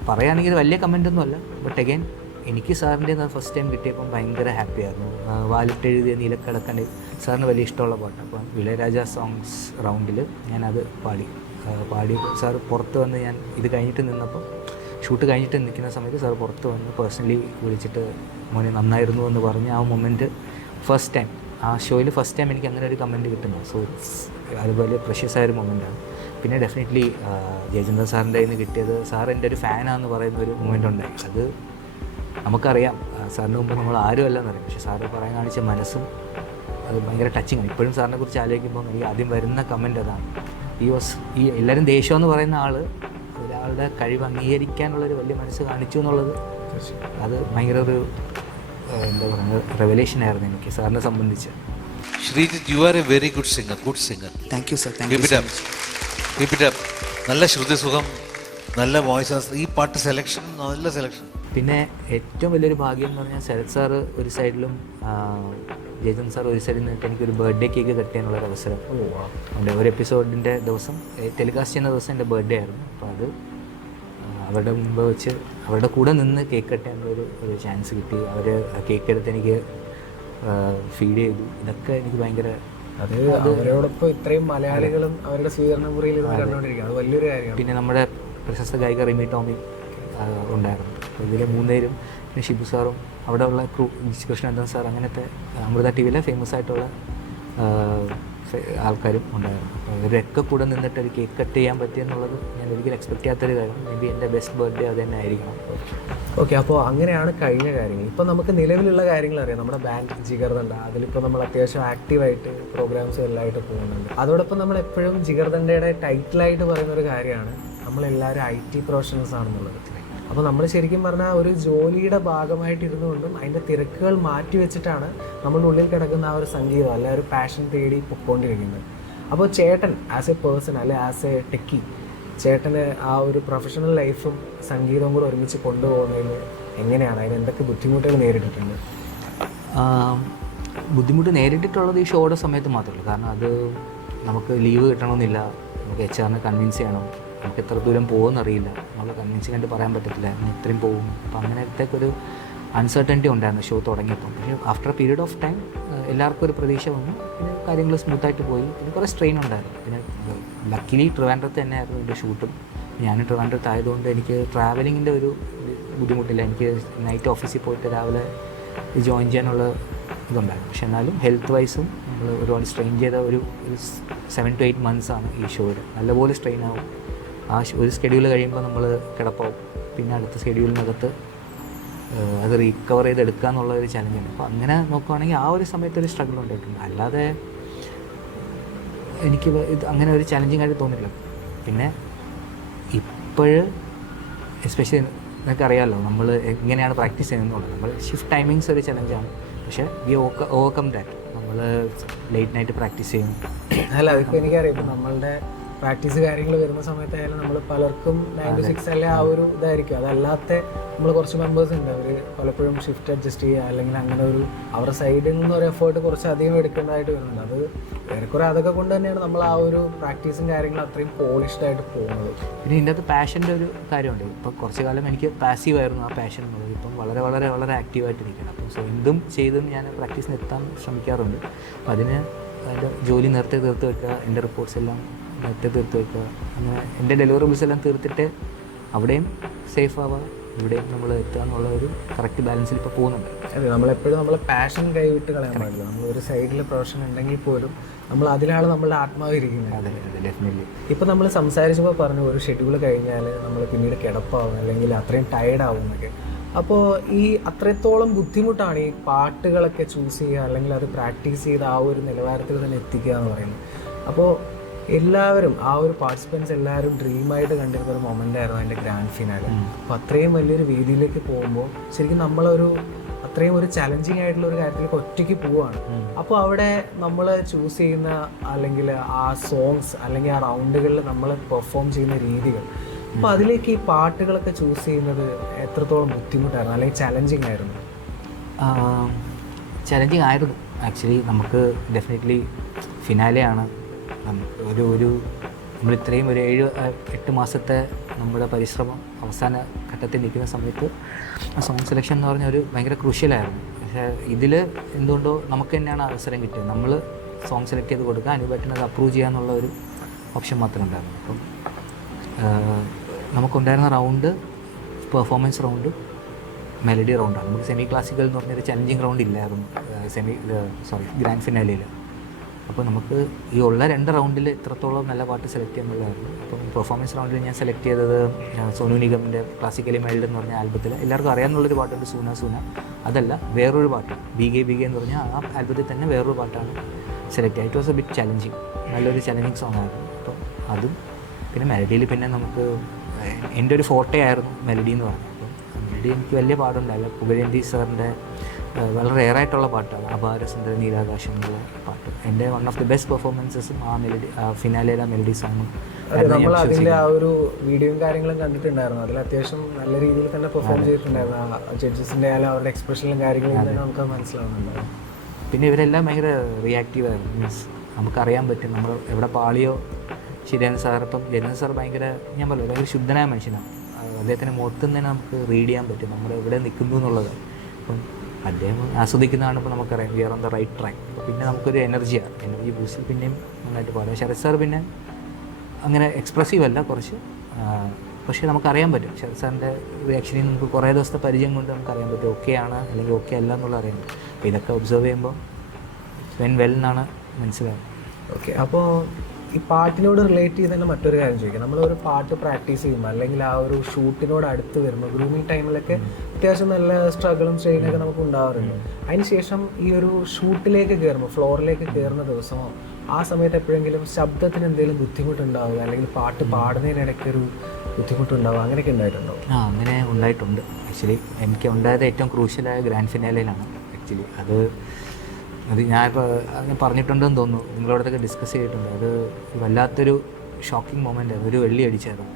പറയുകയാണെങ്കിൽ വലിയ കമൻറ്റൊന്നും അല്ല. ബട്ട് അഗൈൻ എനിക്ക് സാറിൻ്റെ ഫസ്റ്റ് ടൈം കിട്ടിയപ്പം ഭയങ്കര ഹാപ്പി ആയിരുന്നു. വാലിട്ടെഴുതിയ നീലക്കടക്കൻ്റെ സാറിന് വലിയ ഇഷ്ടമുള്ള പാട്ട്. അപ്പം ഇളയരാജ സോങ്സ് റൗണ്ടിൽ ഞാനത് പാടി സാർ പുറത്ത് വന്ന് ഞാൻ ഇത് കഴിഞ്ഞിട്ട് നിന്നപ്പം ഷൂട്ട് കഴിഞ്ഞിട്ട് നിൽക്കുന്ന സമയത്ത് സാർ പുറത്ത് വന്ന് പേഴ്സണലി വിളിച്ചിട്ട് മോനെ നന്നായിരുന്നു എന്ന് പറഞ്ഞ് ആ മൊമെൻറ്റ് ഫസ്റ്റ് ടൈം ആ ഷോയിൽ ഫസ്റ്റ് ടൈം എനിക്ക് അങ്ങനെ ഒരു കമൻറ്റ് കിട്ടുന്നു. സോ അതുപോലെ പ്രഷ്യസ് ആയൊരു മൊമെൻറ്റാണ്. പിന്നെ ഡെഫിനറ്റ്ലി ജയചന്ദ്രൻ സാറിൻ്റെ കയ്യിൽ നിന്ന് കിട്ടിയത് സാർ എൻ്റെ ഒരു ഫാനാണെന്ന് പറയുന്ന ഒരു മൊമെൻ്റ് ഉണ്ടായി. അത് നമുക്കറിയാം സാറിന് മുമ്പ് നമ്മൾ ആരുമല്ല എന്നറിയാം. പക്ഷേ സാറ് പറയാൻ കാണിച്ച മനസ്സും അത് ഭയങ്കര ടച്ചിങ് ആണ്. ഇപ്പോഴും സാറിനെ കുറിച്ച് ആലോചിക്കുമ്പോൾ എനിക്ക് ആദ്യം വരുന്ന കമൻറ്റ് അതാണ്. ഈ എല്ലാവരും ദേഷ്യമെന്ന് പറയുന്ന ആൾ ഒരാളുടെ കഴിവ് അംഗീകരിക്കാനുള്ളൊരു വലിയ മനസ്സ് കാണിച്ചു എന്നുള്ളത് അത് ഭയങ്കര ഒരു എന്താ പറയുക റെവലേഷൻ ആയിരുന്നു എനിക്ക് സാറിനെ സംബന്ധിച്ച്. Sreejith, you are A very good singer. Thank you sir. Keep it up. നല്ല ശ്രുതിസുഖം, നല്ല വോയിസ്. ഈ പാട്ട് സെലക്ഷൻ നല്ല സെലക്ഷൻ. പിന്നെ ഏറ്റവും വലിയൊരു ഭാഗ്യം എന്ന് പറഞ്ഞാൽ ശരത് സാറ് ഒരു സൈഡിലും ജയചന്ദ്രൻ സാർ ഒരു സൈഡിൽ നിന്നിട്ട് എനിക്കൊരു ബർത്ത്ഡേ കേക്ക് കട്ട് ചെയ്യാനുള്ളൊരു അവസരം ഉണ്ട്. ഒരു എപ്പിസോഡിൻ്റെ ദിവസം ടെലികാസ്റ്റ് ചെയ്യുന്ന ദിവസം എൻ്റെ ബർത്ത്ഡേ ആയിരുന്നു. അപ്പോൾ അത് അവരുടെ മുമ്പ് വെച്ച് അവരുടെ കൂടെ നിന്ന് കേക്ക് കട്ട് ചെയ്യാനുള്ളൊരു ചാൻസ് കിട്ടി. അവർ കേക്ക് എടുത്ത് എനിക്ക് ഫീഡ് ചെയ്തു. ഇതൊക്കെ എനിക്ക് ഭയങ്കര അത് അവരോടൊപ്പം ഇത്രയും മലയാളികളും അവരുടെ സ്വീകരണ മുറിയിൽ ഇരുന്ന് കണ്ടുകൊണ്ടിരിക്കുക, അത് വലിയൊരു കാര്യമാണ്. പിന്നെ നമ്മുടെ പ്രശസ്ത ഗായിക റിമി ടോമി ഉണ്ടായിരുന്നു. അപ്പോൾ ഇതിൽ 3 പേരും, പിന്നെ ഷിബു സാറും അവിടെയുള്ള കൃഷ്ണനന്ദൻ സാർ, അങ്ങനത്തെ അമൃത ടി വിയിലെ ഫേമസ് ആയിട്ടുള്ള ആൾക്കാരും ഉണ്ടായിരുന്നു. അപ്പോൾ ഇവരൊക്കെ കൂടെ നിന്നിട്ട് ഒരു കേക്ക് കട്ട് ചെയ്യാൻ പറ്റിയെന്നുള്ളത് ഞാൻ ഒരിക്കലും എക്സ്പെക്ട് ചെയ്യാത്തൊരു കാര്യം. മേ ബി എൻ്റെ ബെസ്റ്റ് ബർത്ത്ഡേ അത് തന്നെ ആയിരിക്കണം. ഓക്കെ, അപ്പോൾ അങ്ങനെയാണ് കഴിഞ്ഞ കാര്യങ്ങൾ. ഇപ്പോൾ നമുക്ക് നിലവിലുള്ള കാര്യങ്ങൾ അറിയാം. നമ്മുടെ ബാൻഡ് ജിഗർദണ്ഡ, അതിലിപ്പോൾ നമ്മൾ അത്യാവശ്യം ആക്റ്റീവായിട്ട് പ്രോഗ്രാംസും എല്ലായിട്ട് പോകുന്നുണ്ട്. അതോടൊപ്പം നമ്മൾ എപ്പോഴും ജിഗർദണ്ഡയുടെ ടൈറ്റിലായിട്ട് പറയുന്ന ഒരു കാര്യമാണ് നമ്മളെല്ലാവരും IT പ്രൊഫഷണൽസ് ആണെന്നുള്ളത്. അപ്പോൾ നമ്മൾ ശരിക്കും പറഞ്ഞാൽ ഒരു ജോലിയുടെ ഭാഗമായിട്ട് ഇരുന്നുകൊണ്ടും അതിൻ്റെ തിരക്കുകൾ മാറ്റി വെച്ചിട്ടാണ് നമ്മളുടെ ഉള്ളിൽ കിടക്കുന്ന ആ ഒരു സംഗീതം അല്ല ഒരു പാഷൻ തേടി പൊയ്ക്കൊണ്ടിരിക്കുന്നത്. അപ്പോൾ ചേട്ടൻ ആസ് എ പേഴ്സൺ അല്ലെ ആസ് എ ടെക്കി, ചേട്ടന് ആ ഒരു പ്രൊഫഷണൽ ലൈഫും സംഗീതവും കൂടെ ഒരുമിച്ച് കൊണ്ടുപോകുന്നതിൽ എങ്ങനെയാണ്, അതിന് എന്തൊക്കെ ബുദ്ധിമുട്ടുകൾ നേരിട്ടിട്ടുണ്ട്? ബുദ്ധിമുട്ട് നേരിട്ടിട്ടുള്ളത് ഈ ഷോയുടെ സമയത്ത് മാത്രമേ ഉള്ളൂ. കാരണം അത് നമുക്ക് ലീവ് കിട്ടണമെന്നില്ല, നമുക്ക് HR കൺവിൻസ് ചെയ്യണം, നമുക്ക് എത്ര ദൂരം പോകുമെന്നറിയില്ല, നമ്മളെ കൺവിൻസ് ചെയ്യാണ്ട് പറയാൻ പറ്റത്തില്ല ഇത്രയും പോകും. അപ്പോൾ അങ്ങനത്തേക്കൊരു അൺസർട്ടനിറ്റി ഉണ്ടായിരുന്നു ഷോ തുടങ്ങിയപ്പം. പക്ഷേ after A period of time എല്ലാവർക്കും ഒരു പ്രതീക്ഷ വന്നു. പിന്നെ കാര്യങ്ങൾ സ്മൂത്തായിട്ട് പോയി. പിന്നെ കുറേ സ്ട്രെയിൻ ഉണ്ടായിരുന്നു. പിന്നെ ലക്കിലി ട്രിവാൻഡ്രത്ത് തന്നെ ആയിരുന്നു എൻ്റെ ഷൂട്ടും. ഞാൻ ട്രിവാൻഡ്രത്ത് ആയതുകൊണ്ട് എനിക്ക് ട്രാവലിങ്ങിൻ്റെ ഒരു ബുദ്ധിമുട്ടില്ല. എനിക്ക് നൈറ്റ് ഓഫീസിൽ പോയിട്ട് രാവിലെ ജോയിൻ ചെയ്യാനുള്ള ഇതുണ്ടായിരുന്നു. പക്ഷെ എന്നാലും ഹെൽത്ത് വൈസും നമ്മൾ ഒരുപാട് സ്ട്രെയിൻ ചെയ്ത ഒരു 7 to 8 months ആണ് ഈ ഷോയിൽ. നല്ലപോലെ സ്ട്രെയിൻ ആവും. ഒരു സ്കെഡ്യൂൾ കഴിയുമ്പോൾ നമ്മൾ കിടപ്പാവും. പിന്നെ അടുത്ത സ്കെഡ്യൂളിനകത്ത് അത് റീകവർ ചെയ്തെടുക്കുക എന്നുള്ള ഒരു ചലഞ്ചാണ്. അപ്പോൾ അങ്ങനെ നോക്കുകയാണെങ്കിൽ ആ ഒരു സമയത്തൊരു സ്ട്രഗിൾ ഉണ്ടായിട്ടുണ്ട്. അല്ലാതെ എനിക്ക് ഇത് അങ്ങനെ ഒരു ചലഞ്ചിങ് ആയിട്ട് തോന്നില്ല. പിന്നെ ഇപ്പോഴ് എസ്പെഷ്യലി നിനക്കറിയാമല്ലോ നമ്മൾ എങ്ങനെയാണ് പ്രാക്ടീസ് ചെയ്യുന്നതെന്നുള്ളത്. നമ്മൾ ഷിഫ്റ്റ് ടൈമിങ്സ് ഒരു ചലഞ്ചാണ്. പക്ഷേ വി ഓവർകം ദാറ്റ്. നമ്മൾ ലേറ്റ് നൈറ്റ് പ്രാക്ടീസ് ചെയ്യും. അല്ല, അതിപ്പോൾ എനിക്കറിയാം. ഇപ്പം നമ്മളുടെ പ്രാക്ടീസ് കാര്യങ്ങൾ വരുന്ന സമയത്തായാലും നമ്മൾ പലർക്കും 9 to 6 അല്ലെ ആ ഒരു ഇതായിരിക്കും. അതല്ലാത്ത നമ്മൾ കുറച്ച് മെമ്പേഴ്സ് ഉണ്ട്, അവർ പലപ്പോഴും ഷിഫ്റ്റ് അഡ്ജസ്റ്റ് ചെയ്യുക അല്ലെങ്കിൽ അങ്ങനെ ഒരു അവരുടെ സൈഡിൽ നിന്ന് ഒരു എഫേർട്ട് കുറച്ച് അധികം എടുക്കേണ്ടതായിട്ട് വരുന്നുണ്ട്. അത് ഏറെക്കുറെ അതൊക്കെ കൊണ്ട് തന്നെയാണ് നമ്മൾ ആ ഒരു പ്രാക്ടീസും കാര്യങ്ങളും അത്രയും പോളിഷ്ഡ് ആയിട്ട് പോകുന്നത്. പിന്നെ ഇതിൻ്റെ അകത്ത് പാഷൻ്റെ ഒരു കാര്യമുണ്ട്. ഇപ്പോൾ കുറച്ച് കാലം എനിക്ക് പാസീവ് ആയിരുന്നു ആ പാഷൻ എന്നുള്ളത്. ഇപ്പം വളരെ വളരെ വളരെ ആക്റ്റീവായിട്ടിരിക്കണം. അപ്പം സോ എന്തും ചെയ്തും ഞാൻ പ്രാക്ടീസിന് എത്താൻ ശ്രമിക്കാറുണ്ട്. അപ്പം അതിന് എൻ്റെ ജോലി നേരത്തെ തീർത്ത് വെക്കുക, എൻ്റെ റിപ്പോർട്ട്സ് എല്ലാം നേരത്തെ തീർത്ത് വെക്കുക, അങ്ങനെ എൻ്റെ ഡെലിവറബിൾസ് എല്ലാം തീർത്തിട്ട് അവിടെയും സേഫ് ആവുക, ഇവിടെയും നമ്മൾ എത്തുക എന്നുള്ള ഒരു കറക്റ്റ് ബാലൻസിൽ ഇപ്പോൾ പോകുന്നുണ്ട്. അതെ, നമ്മളെപ്പോഴും നമ്മളെ പാഷൻ കൈവിട്ട് കളയാൻ പാടില്ല. നമ്മൾ ഒരു സൈഡിൽ പ്രൊഫഷൻ ഉണ്ടെങ്കിൽ പോലും നമ്മൾ അതിലാണ് നമ്മളുടെ ആത്മാവ് ഇരിക്കുന്നത്. അതെ അതെ, ഡെഫിനറ്റ്ലി. ഇപ്പോൾ നമ്മൾ സംസാരിച്ചപ്പോൾ പറഞ്ഞു ഒരു ഷെഡ്യൂൾ കഴിഞ്ഞാൽ നമ്മൾ പിന്നീട് കിടപ്പാവും അല്ലെങ്കിൽ അത്രയും ടയർഡാവും എന്നൊക്കെ. അപ്പോൾ ഈ അത്രത്തോളം ബുദ്ധിമുട്ടാണ് ഈ പാട്ടുകളൊക്കെ ചൂസ് ചെയ്യുക അല്ലെങ്കിൽ അത് പ്രാക്ടീസ് ചെയ്ത് ആ ഒരു നിലവാരത്തിൽ തന്നെ എത്തിക്കുക എന്ന് പറയുന്നത്. അപ്പോൾ എല്ലാവരും ആ ഒരു പാർട്ടിസിപ്പൻസ് എല്ലാവരും ഡ്രീമായിട്ട് കണ്ടിരുന്ന ഒരു മൊമെൻ്റ് ആയിരുന്നു അതിൻ്റെ ഗ്രാൻഡ് ഫിനാലെ. അപ്പോൾ അത്രയും വലിയൊരു വേദിയിലേക്ക് പോകുമ്പോൾ ശരിക്കും നമ്മളൊരു അത്രയും ഒരു ചലഞ്ചിങ് ആയിട്ടുള്ള ഒരു കാര്യത്തിലേക്ക് ഒറ്റയ്ക്ക് പോവുകയാണ്. അപ്പോൾ അവിടെ നമ്മൾ ചൂസ് ചെയ്യുന്ന അല്ലെങ്കിൽ ആ സോങ്സ് അല്ലെങ്കിൽ ആ റൗണ്ടുകളിൽ നമ്മൾ പെർഫോം ചെയ്യുന്ന രീതികൾ, അപ്പോൾ അതിലേക്ക് ഈ പാട്ടുകളൊക്കെ ചൂസ് ചെയ്യുന്നത് എത്രത്തോളം ബുദ്ധിമുട്ടായിരുന്നു അല്ലെങ്കിൽ ചലഞ്ചിങ് ആയിരുന്നു? ചലഞ്ചിങ് ആയിരുന്നു ആക്ച്വലി. നമുക്ക് ഡെഫിനറ്റ്ലി ഫിനാലെയാണ്. ഒരു നമ്മളിത്രയും ഒരു 7-8 മാസത്തെ നമ്മുടെ പരിശ്രമം അവസാന ഘട്ടത്തിൽ നിൽക്കുന്ന സമയത്ത് ആ സോങ് സെലക്ഷൻ എന്ന് പറഞ്ഞ ഒരു ഭയങ്കര ക്രൂഷ്യലായിരുന്നു. പക്ഷേ ഇതിൽ എന്തുകൊണ്ടോ നമുക്ക് തന്നെയാണ് അവസരം കിട്ടിയത്. നമ്മൾ സോങ് സെലക്ട് ചെയ്ത് കൊടുക്കുക, അനുപേട്ടന് അത് അപ്രൂവ് ചെയ്യാന്നുള്ള ഒരു ഓപ്ഷൻ മാത്രമേ ഉണ്ടായിരുന്നു. അപ്പം നമുക്കുണ്ടായിരുന്ന റൗണ്ട് പെർഫോമൻസ് റൗണ്ട് മെലഡി റൗണ്ടാണ്. നമുക്ക് സെമി ക്ലാസിക്കൽ എന്ന് പറഞ്ഞൊരു ചലഞ്ചിങ് റൗണ്ട് ഇല്ലായിരുന്നു ഗ്രാൻഡ് ഫിനാലിയിൽ. അപ്പോൾ നമുക്ക് ഈ ഉള്ള 2 റൗണ്ടിൽ എത്രത്തോളം നല്ല പാട്ട് സെലക്ട് ചെയ്യാന്നുള്ളതായിരുന്നു. അപ്പം പെർഫോമൻസ് റൗണ്ടിൽ ഞാൻ സെലക്ട് ചെയ്തത് സോനു നിഗമിൻ്റെ ക്ലാസിക്കലി മെൽഡ് എന്ന് പറഞ്ഞ ആൽബത്തിൽ എല്ലാവർക്കും അറിയാമെന്നുള്ളൊരു പാട്ടുണ്ട്, സൂന സൂന. അതല്ല, വേറൊരു പാട്ട് ബിഗെ എന്ന് പറഞ്ഞാൽ ആ ആൽബത്തിൽ തന്നെ വേറൊരു പാട്ടാണ് സെലക്ട് ചെയ്യുക. It was A bit challenging, നല്ലൊരു ചലഞ്ചിങ് സോങ് ആയിരുന്നു. അപ്പം അതും പിന്നെ മെലഡിയിൽ പിന്നെ നമുക്ക് എൻ്റെ ഒരു ഫോർട്ടേ ആയിരുന്നു മെലഡി എന്ന് പറഞ്ഞത്. അപ്പം മെലഡി എനിക്ക് വലിയ പാടുണ്ടായില്ല. പുകഴേന്തി സാറിൻ്റെ വളരെ റെയറായിട്ടുള്ള പാട്ടാണ് അപാരസുന്ദര നീലാകാശം എന്നുള്ള പാട്ട്. എൻ്റെ വൺ ഓഫ് ദി ബെസ്റ്റ് പെർഫോമൻസസും ആ മെലഡി ഫിനാലെയിലെ മെലഡി സോങ്ങും. നമ്മൾ അതിൻ്റെ ആ ഒരു വീഡിയോയും കാര്യങ്ങളും കണ്ടിട്ടുണ്ടായിരുന്നു. അതിൽ അത്യാവശ്യം നല്ല രീതിയിൽ തന്നെ പെർഫോം ചെയ്തിട്ടുണ്ടായിരുന്നു. ജഡ്ജസിൻ്റെ ആയാലും അവരുടെ എക്സ്പ്രഷനിലും കാര്യങ്ങളും തന്നെ നമുക്ക് മനസ്സിലാവുന്നുണ്ടായിരുന്നു. പിന്നെ ഇവരെല്ലാം ഭയങ്കര റിയാക്റ്റീവായിരുന്നു. മീൻസ് നമുക്കറിയാൻ പറ്റും നമ്മൾ എവിടെ പാളിയോ. ശരിയാണ് സാർ. ഇപ്പം ജനൻ സാർ ഭയങ്കര, ഞാൻ പറഞ്ഞു, ഭയങ്കര ശുദ്ധനായ മനുഷ്യനാണ്. അദ്ദേഹത്തിൻ്റെ മുഖത്ത് നിന്ന് തന്നെ നമുക്ക് റീഡ് ചെയ്യാൻ പറ്റും നമ്മൾ എവിടെ നിൽക്കുന്നു എന്നുള്ളത്. അപ്പം അദ്ദേഹം ആസ്വദിക്കുന്ന കാണുമ്പോൾ നമുക്കറിയാം we are on the right track. പിന്നെ നമുക്കൊരു എനർജി ബൂസ്റ്റിൽ പിന്നെയും നന്നായിട്ട് പാടും. ശരത് സാർ പിന്നെ അങ്ങനെ എക്സ്പ്രസീവ് അല്ല കുറച്ച്, പക്ഷേ നമുക്കറിയാൻ പറ്റും ശരത് സാറിൻ്റെ റിയാക്ഷനിൽ നമുക്ക് കുറേ ദിവസത്തെ പരിചയം കൊണ്ട് നമുക്കറിയാൻ പറ്റും ഓക്കെ ആണ് അല്ലെങ്കിൽ ഓക്കെ അല്ല എന്നുള്ളത് അറിയാൻ പറ്റും. അപ്പോൾ ഇതൊക്കെ ഒബ്സർവ് ചെയ്യുമ്പോൾ വെൻ വെൽ എന്നാണ് മനസ്സിലാവുന്നത്. ഓക്കെ, അപ്പോൾ ഈ പാട്ടിനോട് റിലേറ്റ് ചെയ്ത് തന്നെ മറ്റൊരു കാര്യം ചോദിക്കാം. നമ്മളൊരു പാട്ട് പ്രാക്ടീസ് ചെയ്യുമ്പോൾ അല്ലെങ്കിൽ ആ ഒരു ഷൂട്ടിനോട് അടുത്ത് വരുമ്പോൾ ഗ്രൂമിങ് ടൈമിലൊക്കെ അത്യാവശ്യം നല്ല സ്ട്രഗിളും സ്ട്രെയിനൊക്കെ നമുക്ക് ഉണ്ടാവാറുണ്ട്. അതിനുശേഷം ഈ ഒരു ഷൂട്ടിലേക്ക് കയറുമ്പോൾ ഫ്ലോറിലേക്ക് കയറുന്ന ദിവസമോ ആ സമയത്ത് എപ്പോഴെങ്കിലും ശബ്ദത്തിന് എന്തെങ്കിലും ബുദ്ധിമുട്ടുണ്ടാവുക അല്ലെങ്കിൽ പാട്ട് പാടുന്നതിനിടയ്ക്കൊരു ബുദ്ധിമുട്ടുണ്ടാവുക അങ്ങനെയൊക്കെ ഉണ്ടായിട്ടുണ്ടോ? അങ്ങനെ ഉണ്ടായിട്ടുണ്ട്. ആക്ച്വലി എനിക്ക് ഉണ്ടായത് ഏറ്റവും ക്രൂഷ്യലായ ഗ്രാൻഡ് ഫിനാലയിലാണ്. ആക്ച്വലി അത് ഞാനിപ്പോൾ അങ്ങനെ പറഞ്ഞിട്ടുണ്ടെന്ന് തോന്നുന്നു, നിങ്ങളോടൊക്കെ ഡിസ്കസ് ചെയ്തിട്ടുണ്ട്. അത് വല്ലാത്തൊരു ഷോക്കിംഗ് മൊമെൻ്റ് ആയിരുന്നു. ഒരു വെള്ളി അടിച്ചായിരുന്നു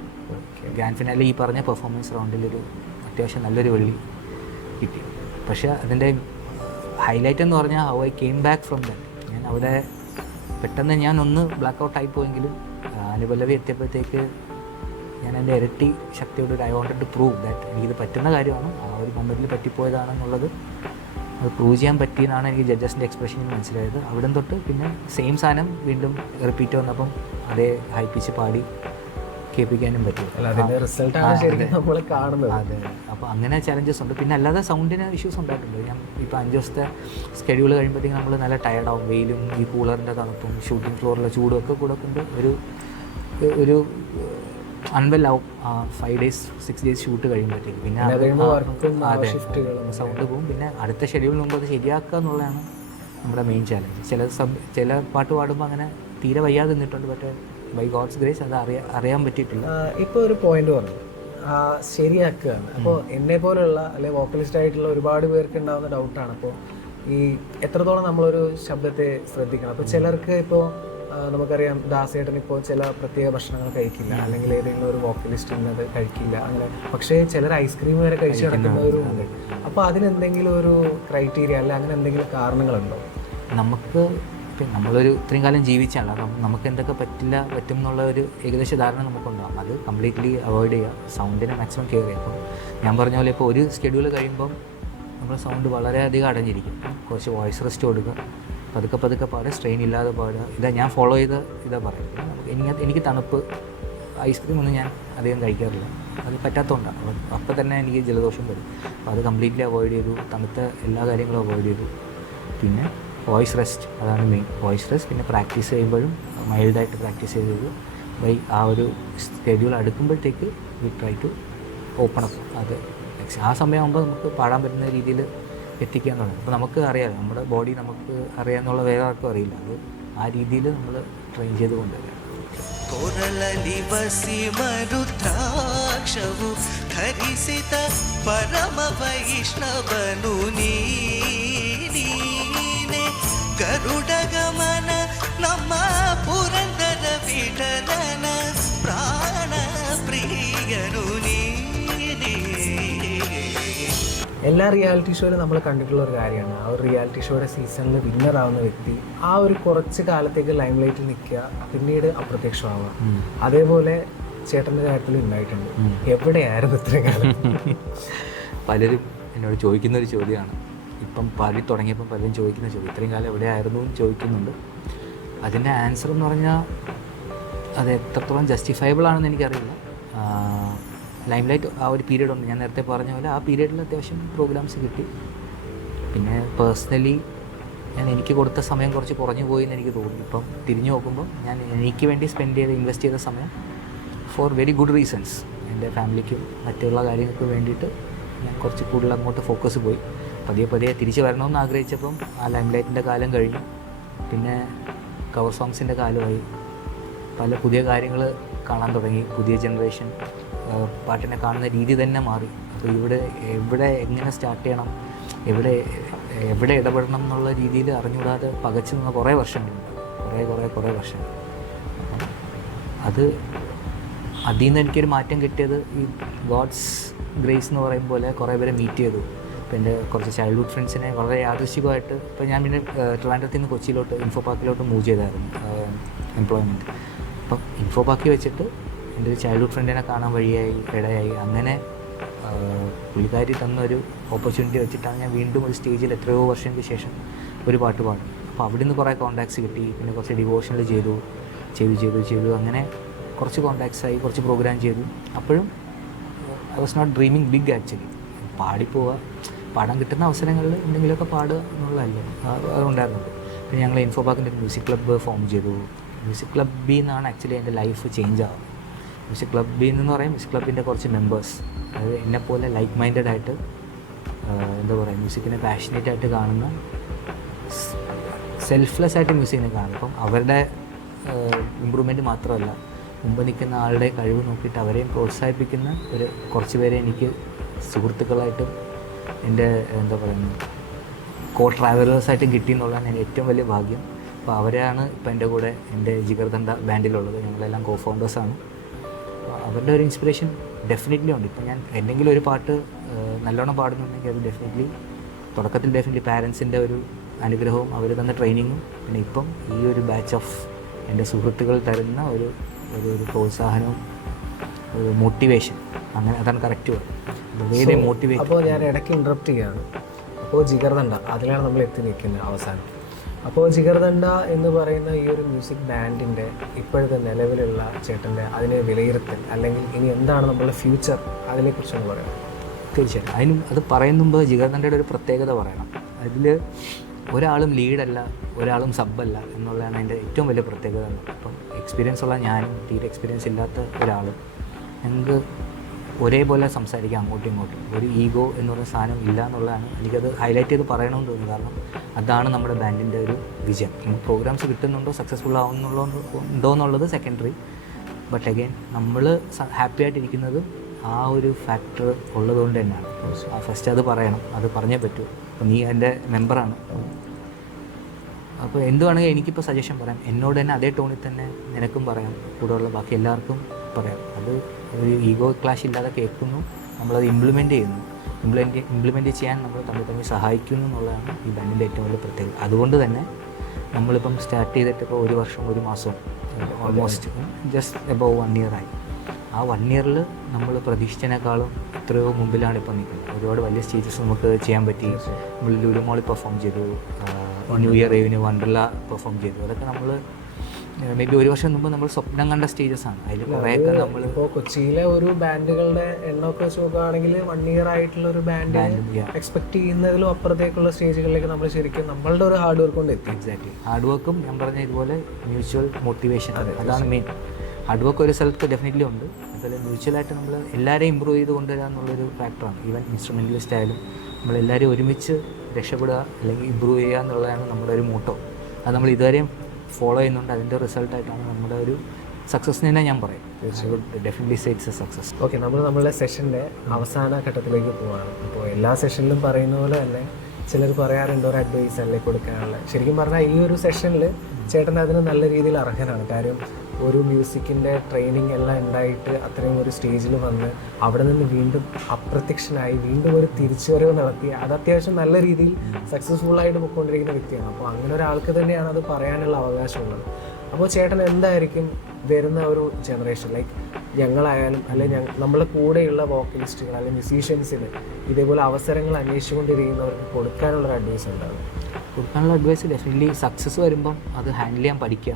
ഗ്രാൻഡ് ഫിനാലെ. ഈ പറഞ്ഞ പെർഫോമൻസ് റൗണ്ടിലൊരു അത്യാവശ്യം നല്ലൊരു വെള്ളി കിട്ടി. പക്ഷേ അതിൻ്റെ ഹൈലൈറ്റ് എന്ന് പറഞ്ഞാൽ how I came back from that. ഞാൻ അവിടെ പെട്ടെന്ന് ഞാൻ ഒന്ന് ബ്ലാക്ക് ഔട്ട് ആയി പോയെങ്കിലും അനുപല്ലവി എത്തിയപ്പോഴത്തേക്ക് ഞാൻ എൻ്റെ ഇരട്ടി ശക്തിയോട് I wanted to prove that എനിക്കിത് പറ്റുന്ന കാര്യമാണ്, ആ ഒരു മൊമെൻറ്റിൽ പറ്റിപ്പോയതാണെന്നുള്ളത് അത് പ്രൂവ് ചെയ്യാൻ പറ്റിയെന്നാണ് എനിക്ക് ജഡ്ജസിൻ്റെ എക്സ്പ്രഷനിൽ മനസ്സിലായത്. അവിടെ തൊട്ട് പിന്നെ സെയിം സാധനം വീണ്ടും റിപ്പീറ്റ് വന്നപ്പം അതേ ഹൈ പിച്ച് പാടി കേൾപ്പിക്കാനും പറ്റും. അതെ, അപ്പോൾ അങ്ങനെ ചലഞ്ചസ് ഉണ്ട്. പിന്നെ അല്ലാതെ സൗണ്ടിന് ഇഷ്യൂസ് ഉണ്ടായിട്ടുണ്ട്. ഞാൻ ഇപ്പോൾ 5 ദിവസത്തെ സ്കെഡ്യൂൾ കഴിയുമ്പോഴത്തേക്കും നമ്മൾ നല്ല ടയർഡാവും. വെയിലും ഈ കൂളറിൻ്റെ തണുപ്പും ഷൂട്ടിംഗ് ഫ്ലോറിലെ ചൂടും ഒക്കെ കൂടെ കൊണ്ട് ഒരു അൺവെല്ലാവും 5 days 6 days ഷൂട്ട് കഴിയുമ്പോഴത്തേക്കും. പിന്നെ അതെ സൗണ്ട് പോവും. പിന്നെ അടുത്ത ഷെഡ്യൂളിന് മുമ്പ് അത് ശരിയാക്കുക എന്നുള്ളതാണ് നമ്മുടെ മെയിൻ ചാലഞ്ച്. ചില പാട്ട് പാടുമ്പോൾ അങ്ങനെ തീരെ വയ്യാതെ നിന്നിട്ടുണ്ട്. പക്ഷേ ബൈ ഗോഡ്സ് ഗ്രേസ് അത് അറിയാൻ പറ്റിയിട്ടില്ല. ഇപ്പോൾ ഒരു പോയിന്റ് പറഞ്ഞു ശരിയാക്കുകയാണ്. അപ്പോൾ എന്നെ പോലുള്ള അല്ലെങ്കിൽ വോക്കലിസ്റ്റ് ആയിട്ടുള്ള ഒരുപാട് പേർക്ക് ഉണ്ടാകുന്ന ഡൗട്ടാണ് അപ്പോൾ ഈ എത്രത്തോളം നമ്മളൊരു ശബ്ദത്തെ ശ്രദ്ധിക്കണം. അപ്പോൾ ചിലർക്ക് ഇപ്പോൾ നമുക്കറിയാം ദാസേട്ടൻ ഇപ്പോൾ ചില പ്രത്യേക ഭക്ഷണങ്ങൾ കഴിക്കില്ല, അല്ലെങ്കിൽ ഏതെങ്കിലും ഒരു വോക്കലിസ്റ്റ് ഇന്നത് കഴിക്കില്ല അങ്ങനെ. പക്ഷേ ചിലർ ഐസ്ക്രീം വരെ കഴിച്ച് നടക്കുന്നവരും ഉണ്ട്. അപ്പോൾ അതിനെന്തെങ്കിലും ഒരു ക്രൈറ്റീരിയ അല്ല അങ്ങനെ എന്തെങ്കിലും കാരണങ്ങളുണ്ടോ? നമുക്ക് നമ്മളൊരു ഇത്രയും കാലം ജീവിച്ചാണ്, അപ്പം നമുക്ക് എന്തൊക്കെ പറ്റും എന്നുള്ള ഒരു ഏകദേശ ധാരണ നമുക്കുണ്ടാകും. അത് കംപ്ലീറ്റ്ലി അവോയ്ഡ് ചെയ്യുക, സൗണ്ടിനെ മാക്സിമം കെയർ ചെയ്യുക. അപ്പോൾ ഞാൻ പറഞ്ഞ പോലെ ഇപ്പോൾ ഒരു സ്കെഡ്യൂൾ കഴിയുമ്പം നമ്മുടെ സൗണ്ട് വളരെയധികം അടഞ്ഞിരിക്കും. കുറച്ച് വോയിസ് റെസ്റ്റ് കൊടുക്കുക, പതുക്കെ പാടുക, സ്ട്രെയിൻ ഇല്ലാതെ പാടുക. ഞാൻ ഫോളോ ചെയ്ത് പറയുന്നത്. എനിക്ക് തണുപ്പ് ഐസ്ക്രീം ഒന്നും ഞാൻ അധികം കഴിക്കാറില്ല, അത് പറ്റാത്തതുകൊണ്ടാണ്. അപ്പം തന്നെ എനിക്ക് ജലദോഷം വരും. അപ്പോൾ അത് കംപ്ലീറ്റ്ലി അവോയ്ഡ് ചെയ്തു. തണുത്ത എല്ലാ കാര്യങ്ങളും അവോയ്ഡ് ചെയ്തു. പിന്നെ വോയിസ് റെസ്റ്റ്, അതാണ് മെയിൻ. Voice rest. പിന്നെ പ്രാക്ടീസ് ചെയ്യുമ്പോഴും മൈൽഡായിട്ട് പ്രാക്ടീസ് ചെയ്തത് ആ ഒരു സ്കെഡ്യൂൾ അടുക്കുമ്പോഴത്തേക്ക് we try to open up. അത് ആ സമയമാകുമ്പോൾ നമുക്ക് പാടാൻ പറ്റുന്ന രീതിയിൽ എത്തിക്കാൻ തുടങ്ങും. അപ്പോൾ നമുക്ക് അറിയാം, നമ്മുടെ ബോഡി നമുക്ക് അറിയാമെന്നുള്ള വേറെ ആർക്കും അറിയില്ല. അത് ആ രീതിയിൽ നമ്മൾ ട്രെയിൻ ചെയ്ത് കൊണ്ടുവരാം. ಗರುಡಗಮನ ನಮ್ಮ ಪುರಂದರ ವಿಠಲನ ಪ್ರಾಣ ಪ್ರಿಯನು ನೀನೇ. എല്ലാ റിയാലിറ്റി ഷോയിലും നമ്മൾ കണ്ടിട്ടുള്ള ഒരു കാര്യമാണ്, ആ ഒരു റിയാലിറ്റി ഷോയുടെ സീസണിൽ വിന്നറാവുന്ന വ്യക്തി ആ ഒരു കുറച്ച് കാലത്തേക്ക് ലൈം ലൈറ്റിൽ നിൽക്കുക, പിന്നീട് അപ്രത്യക്ഷമാവുക. അതേപോലെ ചേട്ടൻ്റെ കാര്യത്തിൽ ഉണ്ടായിട്ടുണ്ട്. എവിടെയായിരുന്നു ഇത്രയും കാലം? പലരും എന്നോട് ചോദിക്കുന്നൊരു ചോദ്യമാണ്. ഇപ്പം പാടി തുടങ്ങിയപ്പം പലരും ചോദിക്കുന്ന ചോദ്യം, ഇത്രയും കാലം എവിടെയായിരുന്നു എന്ന് ചോദിക്കുന്നുണ്ട്. അതിൻ്റെ ആൻസർ എന്ന് പറഞ്ഞാൽ അത് എത്രത്തോളം ജസ്റ്റിഫയബിൾ ആണെന്ന് എനിക്കറിയില്ല. ലൈം ലൈറ്റ് ആ ഒരു പീരീഡ് ഉണ്ട്, ഞാൻ നേരത്തെ പറഞ്ഞ പോലെ ആ പീരീഡിൽ അത്യാവശ്യം പ്രോഗ്രാംസ് കിട്ടി. പിന്നെ പേഴ്സണലി എനിക്ക് കൊടുത്ത സമയം കുറച്ച് കുറഞ്ഞു പോയി എന്ന് എനിക്ക് തോന്നി. ഇപ്പം തിരിഞ്ഞു നോക്കുമ്പോൾ ഞാൻ എനിക്ക് വേണ്ടി ഇൻവെസ്റ്റ് ചെയ്ത സമയം ഫോർ വെരി ഗുഡ് റീസൺസ്, എൻ്റെ ഫാമിലിക്കും മറ്റുള്ള കാര്യങ്ങൾക്ക് വേണ്ടിയിട്ട് ഞാൻ കുറച്ച് കൂടുതൽ അങ്ങോട്ട് ഫോക്കസ് പോയി. പതിയെ തിരിച്ച് വരണമെന്ന് ആഗ്രഹിച്ചപ്പം ആ ലൈം ലൈറ്റിൻ്റെ കാലം കഴിഞ്ഞു. പിന്നെ കവർ സോങ്സിൻ്റെ കാലമായി. പല പുതിയ കാര്യങ്ങൾ കാണാൻ തുടങ്ങി. പുതിയ ജനറേഷൻ പാട്ടിനെ കാണുന്ന രീതി തന്നെ മാറി. അപ്പോൾ എവിടെ എങ്ങനെ സ്റ്റാർട്ട് ചെയ്യണം, എവിടെ ഇടപെടണം എന്നുള്ള രീതിയിൽ അറിഞ്ഞുകൂടാതെ പകച്ചു നിന്ന കുറേ വർഷങ്ങളുണ്ട്. കുറേ വർഷം. അതിൽ നിന്ന് എനിക്കൊരു മാറ്റം കിട്ടിയത് ഈ ഗോഡ്സ് ഗ്രേസ് എന്ന് പറയും പോലെ കുറേ പേരെ മീറ്റ് ചെയ്തു. ഇപ്പോൾ എൻ്റെ കുറച്ച് ചൈൽഡ്ഹുഡ് ഫ്രണ്ട്സിനെ വളരെ യാദൃശ്ചികമായിട്ട് ഇപ്പോൾ ഞാൻ പിന്നെ ട്രിവാൻഡ്രത്തിൽ നിന്ന് കൊച്ചിയിലോട്ട് ഇൻഫോ പാർക്കിലോട്ട് മൂവ് ചെയ്തായിരുന്നു എംപ്ലോയ്മെൻറ്റ്. അപ്പം ഇൻഫോ പാർക്കിൽ വെച്ചിട്ട് എൻ്റെ ഒരു ചൈൽഡ്ഹുഡ് ഫ്രണ്ടിനെ കാണാൻ വഴിയായി ഇടയായി. അങ്ങനെ പുള്ളിക്കാരി തന്നൊരു ഓപ്പർച്യൂണിറ്റി വെച്ചിട്ടാണ് ഞാൻ വീണ്ടും ഒരു സ്റ്റേജിൽ എത്രയോ വർഷങ്ങൾക്ക് ശേഷം ഒരു പാട്ട് പാടും. അപ്പോൾ അവിടെ നിന്ന് കുറേ കോൺടാക്ട്സ് കിട്ടി. പിന്നെ കുറച്ച് ഡിവോഷണൽ ചെയ്തു അങ്ങനെ കുറച്ച് കോൺടാക്ട്സ് ആയി, കുറച്ച് പ്രോഗ്രാം ചെയ്തു. അപ്പോഴും I was not dreaming big actually. പാടാൻ കിട്ടുന്ന അവസരങ്ങളിൽ എന്തെങ്കിലുമൊക്കെ പാടുക എന്നുള്ളതല്ലേ അതുണ്ടായിരുന്നുള്ളൂ. പിന്നെ ഞങ്ങൾ ഇൻഫോ പാർക്കിൻ്റെ മ്യൂസിക് ക്ലബ്ബ് ഫോം ചെയ്തു. മ്യൂസിക് ക്ലബ്ബിൽ നിന്നാണ് ആക്ച്വലി എൻ്റെ ലൈഫ് ചേഞ്ച് ആവുന്നത്. മ്യൂസിക് ക്ലബ്ബിൽ നിന്ന് പറയാം, മ്യൂസിക് ക്ലബ്ബിൻ്റെ കുറച്ച് മെമ്പേഴ്സ്, അത് എന്നെപ്പോലെ ലൈക്ക് മൈൻഡഡ് ആയിട്ട് എന്താ പറയുക, മ്യൂസിക്കിനെ പാഷനേറ്റ് ആയിട്ട് കാണുന്ന, സെൽഫ്ലെസ് ആയിട്ട് മ്യൂസിക്കിനെ കാണും. അപ്പം അവരുടെ ഇമ്പ്രൂവ്മെൻറ്റ് മാത്രമല്ല, മുമ്പ് നിൽക്കുന്ന ആളുടെ കഴിവ് നോക്കിയിട്ട് അവരെയും പ്രോത്സാഹിപ്പിക്കുന്ന ഒരു കുറച്ച് പേരെ എനിക്ക് സുഹൃത്തുക്കളായിട്ടും എൻ്റെ എന്താ പറയുന്നത് കോ ട്രാവലേഴ്സായിട്ടും കിട്ടി എന്നുള്ളതാണ് എൻ്റെ ഏറ്റവും വലിയ ഭാഗ്യം. അപ്പോൾ അവരാണ് ഇപ്പോൾ എൻ്റെ കൂടെ എൻ്റെ ജിഗർദണ്ഡ ബാൻഡിലുള്ളത്. ഞങ്ങളെല്ലാം കോ ഫൗണ്ടേഴ്സാണ്. അവരുടെ ഒരു ഇൻസ്പിറേഷൻ ഡെഫിനറ്റ്ലി ഉണ്ട്. ഇപ്പോൾ ഞാൻ എന്തെങ്കിലും ഒരു പാട്ട് നല്ലോണം പാടുന്നുണ്ടെങ്കിൽ അത് തുടക്കത്തിൽ പാരൻസിൻ്റെ ഒരു അനുഗ്രഹവും അവർ തന്ന ട്രെയിനിങ്ങും, പിന്നെ ഇപ്പം ഈ ഒരു ബാച്ച് ഓഫ് എൻ്റെ സുഹൃത്തുക്കൾ തരുന്ന ഒരു പ്രോത്സാഹനവും ഒരു മോട്ടിവേഷൻ, അങ്ങനെ അതാണ് കറക്റ്റ് വേറെ മോട്ടിവേറ്റ്. അപ്പോൾ ഞാൻ ഇടയ്ക്ക് ഇൻറ്ററപ്റ്റ് ചെയ്യുകയാണ്. അപ്പോൾ ജിഗർദണ്ഡ, അതിലാണ് നമ്മൾ എത്തി നിൽക്കുന്നത് അവസാനം. അപ്പോൾ ജിഗർദണ്ഡ എന്ന് പറയുന്ന ഈ ഒരു മ്യൂസിക് ബാൻഡിൻ്റെ ഇപ്പോഴത്തെ നിലവിലുള്ള ചേട്ടൻ്റെ അതിനെ വിലയിരുത്തൽ, അല്ലെങ്കിൽ ഇനി എന്താണ് നമ്മളുടെ ഫ്യൂച്ചർ, അതിനെക്കുറിച്ചൊന്ന് പറയാം. തീർച്ചയായിട്ടും. അത് പറയുമ്പോൾ ജിഗർദണ്ഡയുടെ ഒരു പ്രത്യേകത പറയണം. അതിൽ ഒരാളും ലീഡല്ല, ഒരാളും സബ്ബല്ല എന്നുള്ളതാണ് അതിൻ്റെ ഏറ്റവും വലിയ പ്രത്യേകത. അപ്പം എക്സ്പീരിയൻസ് ഉള്ള ഞാനും തീരെ എക്സ്പീരിയൻസ് ഇല്ലാത്ത ഒരാളും ഞങ്ങൾക്ക് ഒരേപോലെ സംസാരിക്കാം അങ്ങോട്ടും ഇങ്ങോട്ടും. ഒരു ഈഗോ എന്ന് പറയുന്ന സാധനം ഇല്ല എന്നുള്ളതാണ് എനിക്കത് ഹൈലൈറ്റ് ചെയ്ത് പറയണമെന്ന് തോന്നി. കാരണം അതാണ് നമ്മുടെ ബാൻഡിൻ്റെ ഒരു വിജയം. നമുക്ക് പ്രോഗ്രാംസ് കിട്ടുന്നുണ്ടോ, സക്സസ്ഫുൾ ഉണ്ടോ എന്നുള്ളത് സെക്കൻഡറി. ബട്ട് അഗെയിൻ നമ്മൾ ഹാപ്പി ആയിട്ടിരിക്കുന്നത് ആ ഒരു ഫാക്ടർ ഉള്ളതുകൊണ്ട് തന്നെയാണ്. ഫസ്റ്റ് അത് പറയണം, അത് പറഞ്ഞേ പറ്റൂ. അപ്പോൾ നീ എൻ്റെ മെമ്പറാണ്. അപ്പോൾ എന്തുവാണെങ്കിൽ എനിക്കിപ്പോൾ സജഷൻ പറയാം. എന്നോട് തന്നെ അതേ ടോണിൽ തന്നെ നിനക്കും പറയാം, കൂടെയുള്ള ബാക്കി എല്ലാവർക്കും പറയാം. അത് ഒരു ഈഗോ ക്ലാഷ് ഇല്ലാതെ കേൾക്കുന്നു, നമ്മളത് ഇംപ്ലിമെൻറ്റ് ചെയ്യുന്നു. ഇംപ്ലിമെൻറ്റ് ചെയ്യാൻ നമ്മൾ തമ്മിൽ സഹായിക്കുന്നു എന്നുള്ളതാണ് ഈ ബാൻഡിൻ്റെ ഏറ്റവും വലിയ പ്രത്യേകത. അതുകൊണ്ട് തന്നെ നമ്മളിപ്പം സ്റ്റാർട്ട് ചെയ്തിട്ടിപ്പോൾ 1 വർഷം 1 മാസം ഓൾമോസ്റ്റ് ജസ്റ്റ് എബവ് 1 year ആയി. ആ 1 yearൽ നമ്മൾ പ്രതീക്ഷിച്ചതിനേക്കാളും എത്രയോ മുമ്പിലാണ് ഇപ്പോൾ നിൽക്കുന്നത്. ഒരുപാട് വലിയ സ്റ്റേജസ് നമുക്ക് ചെയ്യാൻ പറ്റി. നമ്മൾ ലുലു മോളിൽ പെർഫോം ചെയ്തു, ന്യൂ ഇയർ റേവിന് വണ്ടർല പെർഫോം ചെയ്തു. അതൊക്കെ നമ്മൾ മേ ബി 1 വർഷം മുമ്പ് നമ്മൾ സ്വപ്നം കണ്ട സ്റ്റേജസ് ആണ്. അതിൽ കുറേയൊക്കെ നമ്മൾ ഇപ്പോൾ കൊച്ചിയിലെ ഒരു ബാൻഡുകളുടെ എണ്ണമൊക്കെ വെച്ച് നോക്കുകയാണെങ്കിൽ 1 year ആയിട്ടുള്ള ഒരു ബാൻഡ് എക്സ്പെക്ട് ചെയ്യുന്നതിലും അപ്പുറത്തേക്കുള്ള സ്റ്റേജുകളിലേക്ക് നമ്മൾ ശരിക്കും നമ്മളുടെ ഒരു ഹാർഡ് വർക്ക് കൊണ്ട് എത്തി. എക്സാക്ട്ലി. ഹാർഡ് വർക്കും ഞാൻ പറഞ്ഞ ഇതുപോലെ മ്യൂച്വൽ മോട്ടിവേഷൻ, അതാണ് മെയിൻ. ഹാർഡ് വർക്ക് ഒരു സ്ഥലത്ത് ഡെഫിനറ്റ്ലി ഉണ്ട്. അതുപോലെ മ്യൂച്വലായിട്ട് നമ്മൾ എല്ലാവരെയും ഇമ്പ്രൂവ് ചെയ്ത് കൊണ്ടുവരിക എന്നുള്ളൊരു ഫാക്ടറാണ്. ഈവൻ ഇൻസ്ട്രുമെൻ്റലിസ്റ്റ് ആയാലും നമ്മളെല്ലാവരും ഒരുമിച്ച് രക്ഷപ്പെടുക അല്ലെങ്കിൽ ഇമ്പ്രൂവ് ചെയ്യുക എന്നുള്ളതാണ് നമ്മുടെ ഒരു മോട്ടോ. അത് നമ്മൾ ഇതുവരെയും ഫോളോ ചെയ്യുന്നുണ്ട്. അതിൻ്റെ റിസൾട്ടായിട്ടാണ് നമ്മുടെ ഒരു സക്സസ് തന്നെ ഞാൻ പറയും. Definitely say it's A success. Okay, നമ്മളുടെ സെഷൻ്റെ അവസാന ഘട്ടത്തിലേക്ക് പോവാണ്. അപ്പോൾ എല്ലാ സെഷനിലും പറയുന്ന പോലെ തന്നെ ചിലർ പറയാറുണ്ട് ഒരു അഡ്വൈസ് അല്ലേ കൊടുക്കാനുള്ള. ശരിക്കും പറഞ്ഞാൽ ഈ ഒരു സെഷനിൽ ചേട്ടൻ അതിന് നല്ല രീതിയിൽ അർഹനാണ്. കാര്യം ഒരു മ്യൂസിക്കിൻ്റെ ട്രെയിനിങ് എല്ലാം ഉണ്ടായിട്ട് അത്രയും ഒരു സ്റ്റേജിൽ വന്ന് അവിടെ നിന്ന് വീണ്ടും അപ്രത്യക്ഷനായി വീണ്ടും ഒരു തിരിച്ചുവരവ് നടത്തി അത് അത്യാവശ്യം നല്ല രീതിയിൽ സക്സസ്ഫുള്ളായിട്ട് പോയിക്കൊണ്ടിരിക്കുന്ന വ്യക്തിയാണ്. അപ്പോൾ അങ്ങനെ ഒരാൾക്ക് തന്നെയാണ് അത് പറയാനുള്ള അവകാശമുള്ളത്. അപ്പോൾ ചേട്ടൻ എന്തായിരിക്കും വരുന്ന ഒരു ജനറേഷൻ, ലൈക്ക് ഞങ്ങളായാലും അല്ലെങ്കിൽ നമ്മളെ കൂടെയുള്ള വോക്കലിസ്റ്റുകൾ അല്ലെങ്കിൽ മ്യൂസീഷ്യൻസിന് ഇതേപോലെ അവസരങ്ങൾ അന്വേഷിച്ചുകൊണ്ടിരിക്കുന്നവർക്ക് കൊടുക്കാനുള്ളൊരു അഡ്വൈസ് ഉണ്ടാകും? കൊടുക്കാനുള്ള അഡ്വൈസ് ഡെഫിനറ്റ്ലി സക്സസ് വരുമ്പം അത് ഹാൻഡിൽ ചെയ്യാൻ പഠിക്കുക,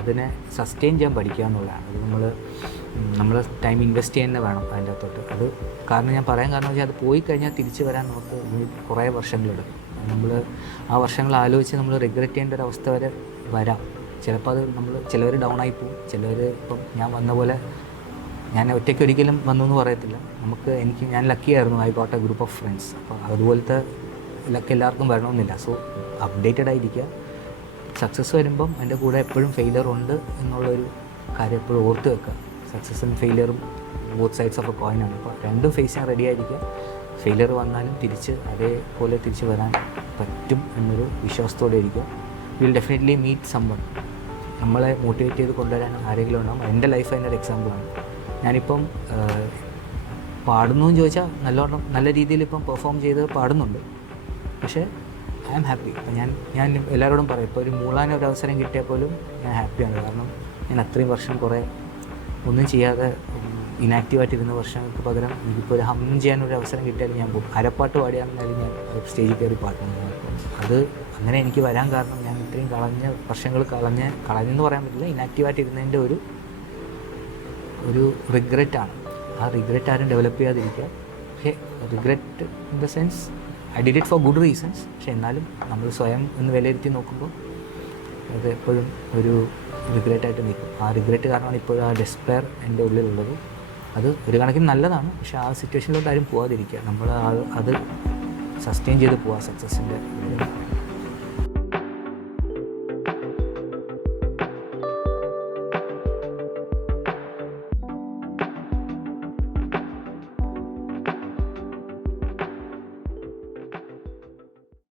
അതിനെ സസ്റ്റെയിൻ ചെയ്യാൻ പഠിക്കുക എന്നുള്ളതാണ്. അത് നമ്മൾ ടൈം ഇൻവെസ്റ്റ് ചെയ്യുന്ന വേണം അതിൻ്റെ അകത്തോട്ട്. അത് കാരണം ഞാൻ പറയാൻ കാരണം വെച്ചാൽ അത് പോയി കഴിഞ്ഞാൽ തിരിച്ചു വരാൻ നമുക്ക് കുറേ വർഷങ്ങളെടുക്കും. നമ്മൾ ആ വർഷങ്ങൾ ആലോചിച്ച് നമ്മൾ റിഗ്രറ്റ് ചെയ്യേണ്ട ഒരു അവസ്ഥ വരെ വരാം. ചിലപ്പോൾ അത് ചിലവർ ഡൗൺ ആയി പോകും, ചിലവർ ഇപ്പം ഞാൻ വന്ന പോലെ ഞാൻ ഒറ്റയ്ക്ക് ഒരിക്കലും വന്നു എന്ന് പറയത്തില്ല. ഞാൻ ലക്കിയായിരുന്നു. I got a group of friends. അപ്പോൾ അതുപോലത്തെ ലക്ക് എല്ലാവർക്കും വരണമെന്നില്ല. സോ അപ്ഡേറ്റഡ് ആയിരിക്കുക. സക്സസ് വരുമ്പം അതിൻ്റെ കൂടെ എപ്പോഴും ഫെയിലിയർ ഉണ്ട് എന്നുള്ളൊരു കാര്യം എപ്പോഴും ഓർത്ത് വെക്കുക. സക്സസും ഫെയിലിയറും ബോത്ത് സൈഡ്സ് ഓഫ് എ കോയിനാണ്. അപ്പോൾ രണ്ടും ഫേസ് ചെയ്യാൻ റെഡി ആയിരിക്കുക. ഫെയിലിയർ വന്നാലും അതേപോലെ തിരിച്ച് വരാൻ പറ്റും എന്നൊരു വിശ്വാസത്തോടെ ഇരിക്കുക. Will definitely meet someone. നമ്മളെ മോട്ടിവേറ്റ് ചെയ്ത് കൊണ്ടുവരാൻ ആരെങ്കിലും ഉണ്ടാകും. എൻ്റെ ലൈഫ് അതിൻ്റെ ഒരു എക്സാമ്പിളാണ്. ഞാനിപ്പം പാടുന്നു എന്ന് ചോദിച്ചാൽ നല്ല രീതിയിൽ ഇപ്പം പെർഫോം ചെയ്ത് പാടുന്നുണ്ട്. പക്ഷേ ഐ ആം ഹാപ്പി. അപ്പം ഞാൻ എല്ലാവരോടും പറയും, ഇപ്പോൾ ഒരു മൂളാൻ ഒരു അവസരം കിട്ടിയാൽ പോലും ഞാൻ ഹാപ്പിയാണ്. കാരണം ഞാൻ അത്രയും വർഷം കുറേ ഒന്നും ചെയ്യാതെ ഇനാക്റ്റീവായിട്ടിരുന്ന വർഷങ്ങൾക്ക് പകരം എനിക്കിപ്പോൾ ഒരു ഹം ചെയ്യാനൊരു അവസരം കിട്ടിയാൽ ഞാൻ പോകും. അരപ്പാട്ട് പാടിയാണെന്നാലും ഞാൻ സ്റ്റേജിൽ കയറി പാടുന്നത്. അത് അങ്ങനെ എനിക്ക് വരാൻ കാരണം ഞാൻ ഇത്രയും വർഷങ്ങൾ കളഞ്ഞെന്ന് പറയാൻ പറ്റില്ല, ഇനാക്റ്റീവായിട്ടിരുന്നതിൻ്റെ ഒരു റിഗ്രറ്റാണ്. ആ റിഗ്രറ്റ് ആരും ഡെവലപ്പ് ചെയ്യാതിരിക്കുക. പക്ഷേ regret in the sense I did it for good reasons. പക്ഷെ എന്നാലും നമ്മൾ സ്വയം ഒന്ന് വിലയിരുത്തി നോക്കുമ്പോൾ അത് എപ്പോഴും ഒരു റിഗ്രറ്റായിട്ട് നിൽക്കും. ആ റിഗ്രറ്റ് കാരണമാണ് ഇപ്പോഴും ആ ഡെസ്പെയർ എൻ്റെ ഉള്ളിലുള്ളത്. അത് ഒരു കണക്കിന് നല്ലതാണ്, പക്ഷേ ആ സിറ്റുവേഷനിലോട്ട് ആരും പോകാതിരിക്കുക. നമ്മൾ അത് സസ്റ്റെയിൻ ചെയ്ത് പോവുക സക്സസിൻ്റെ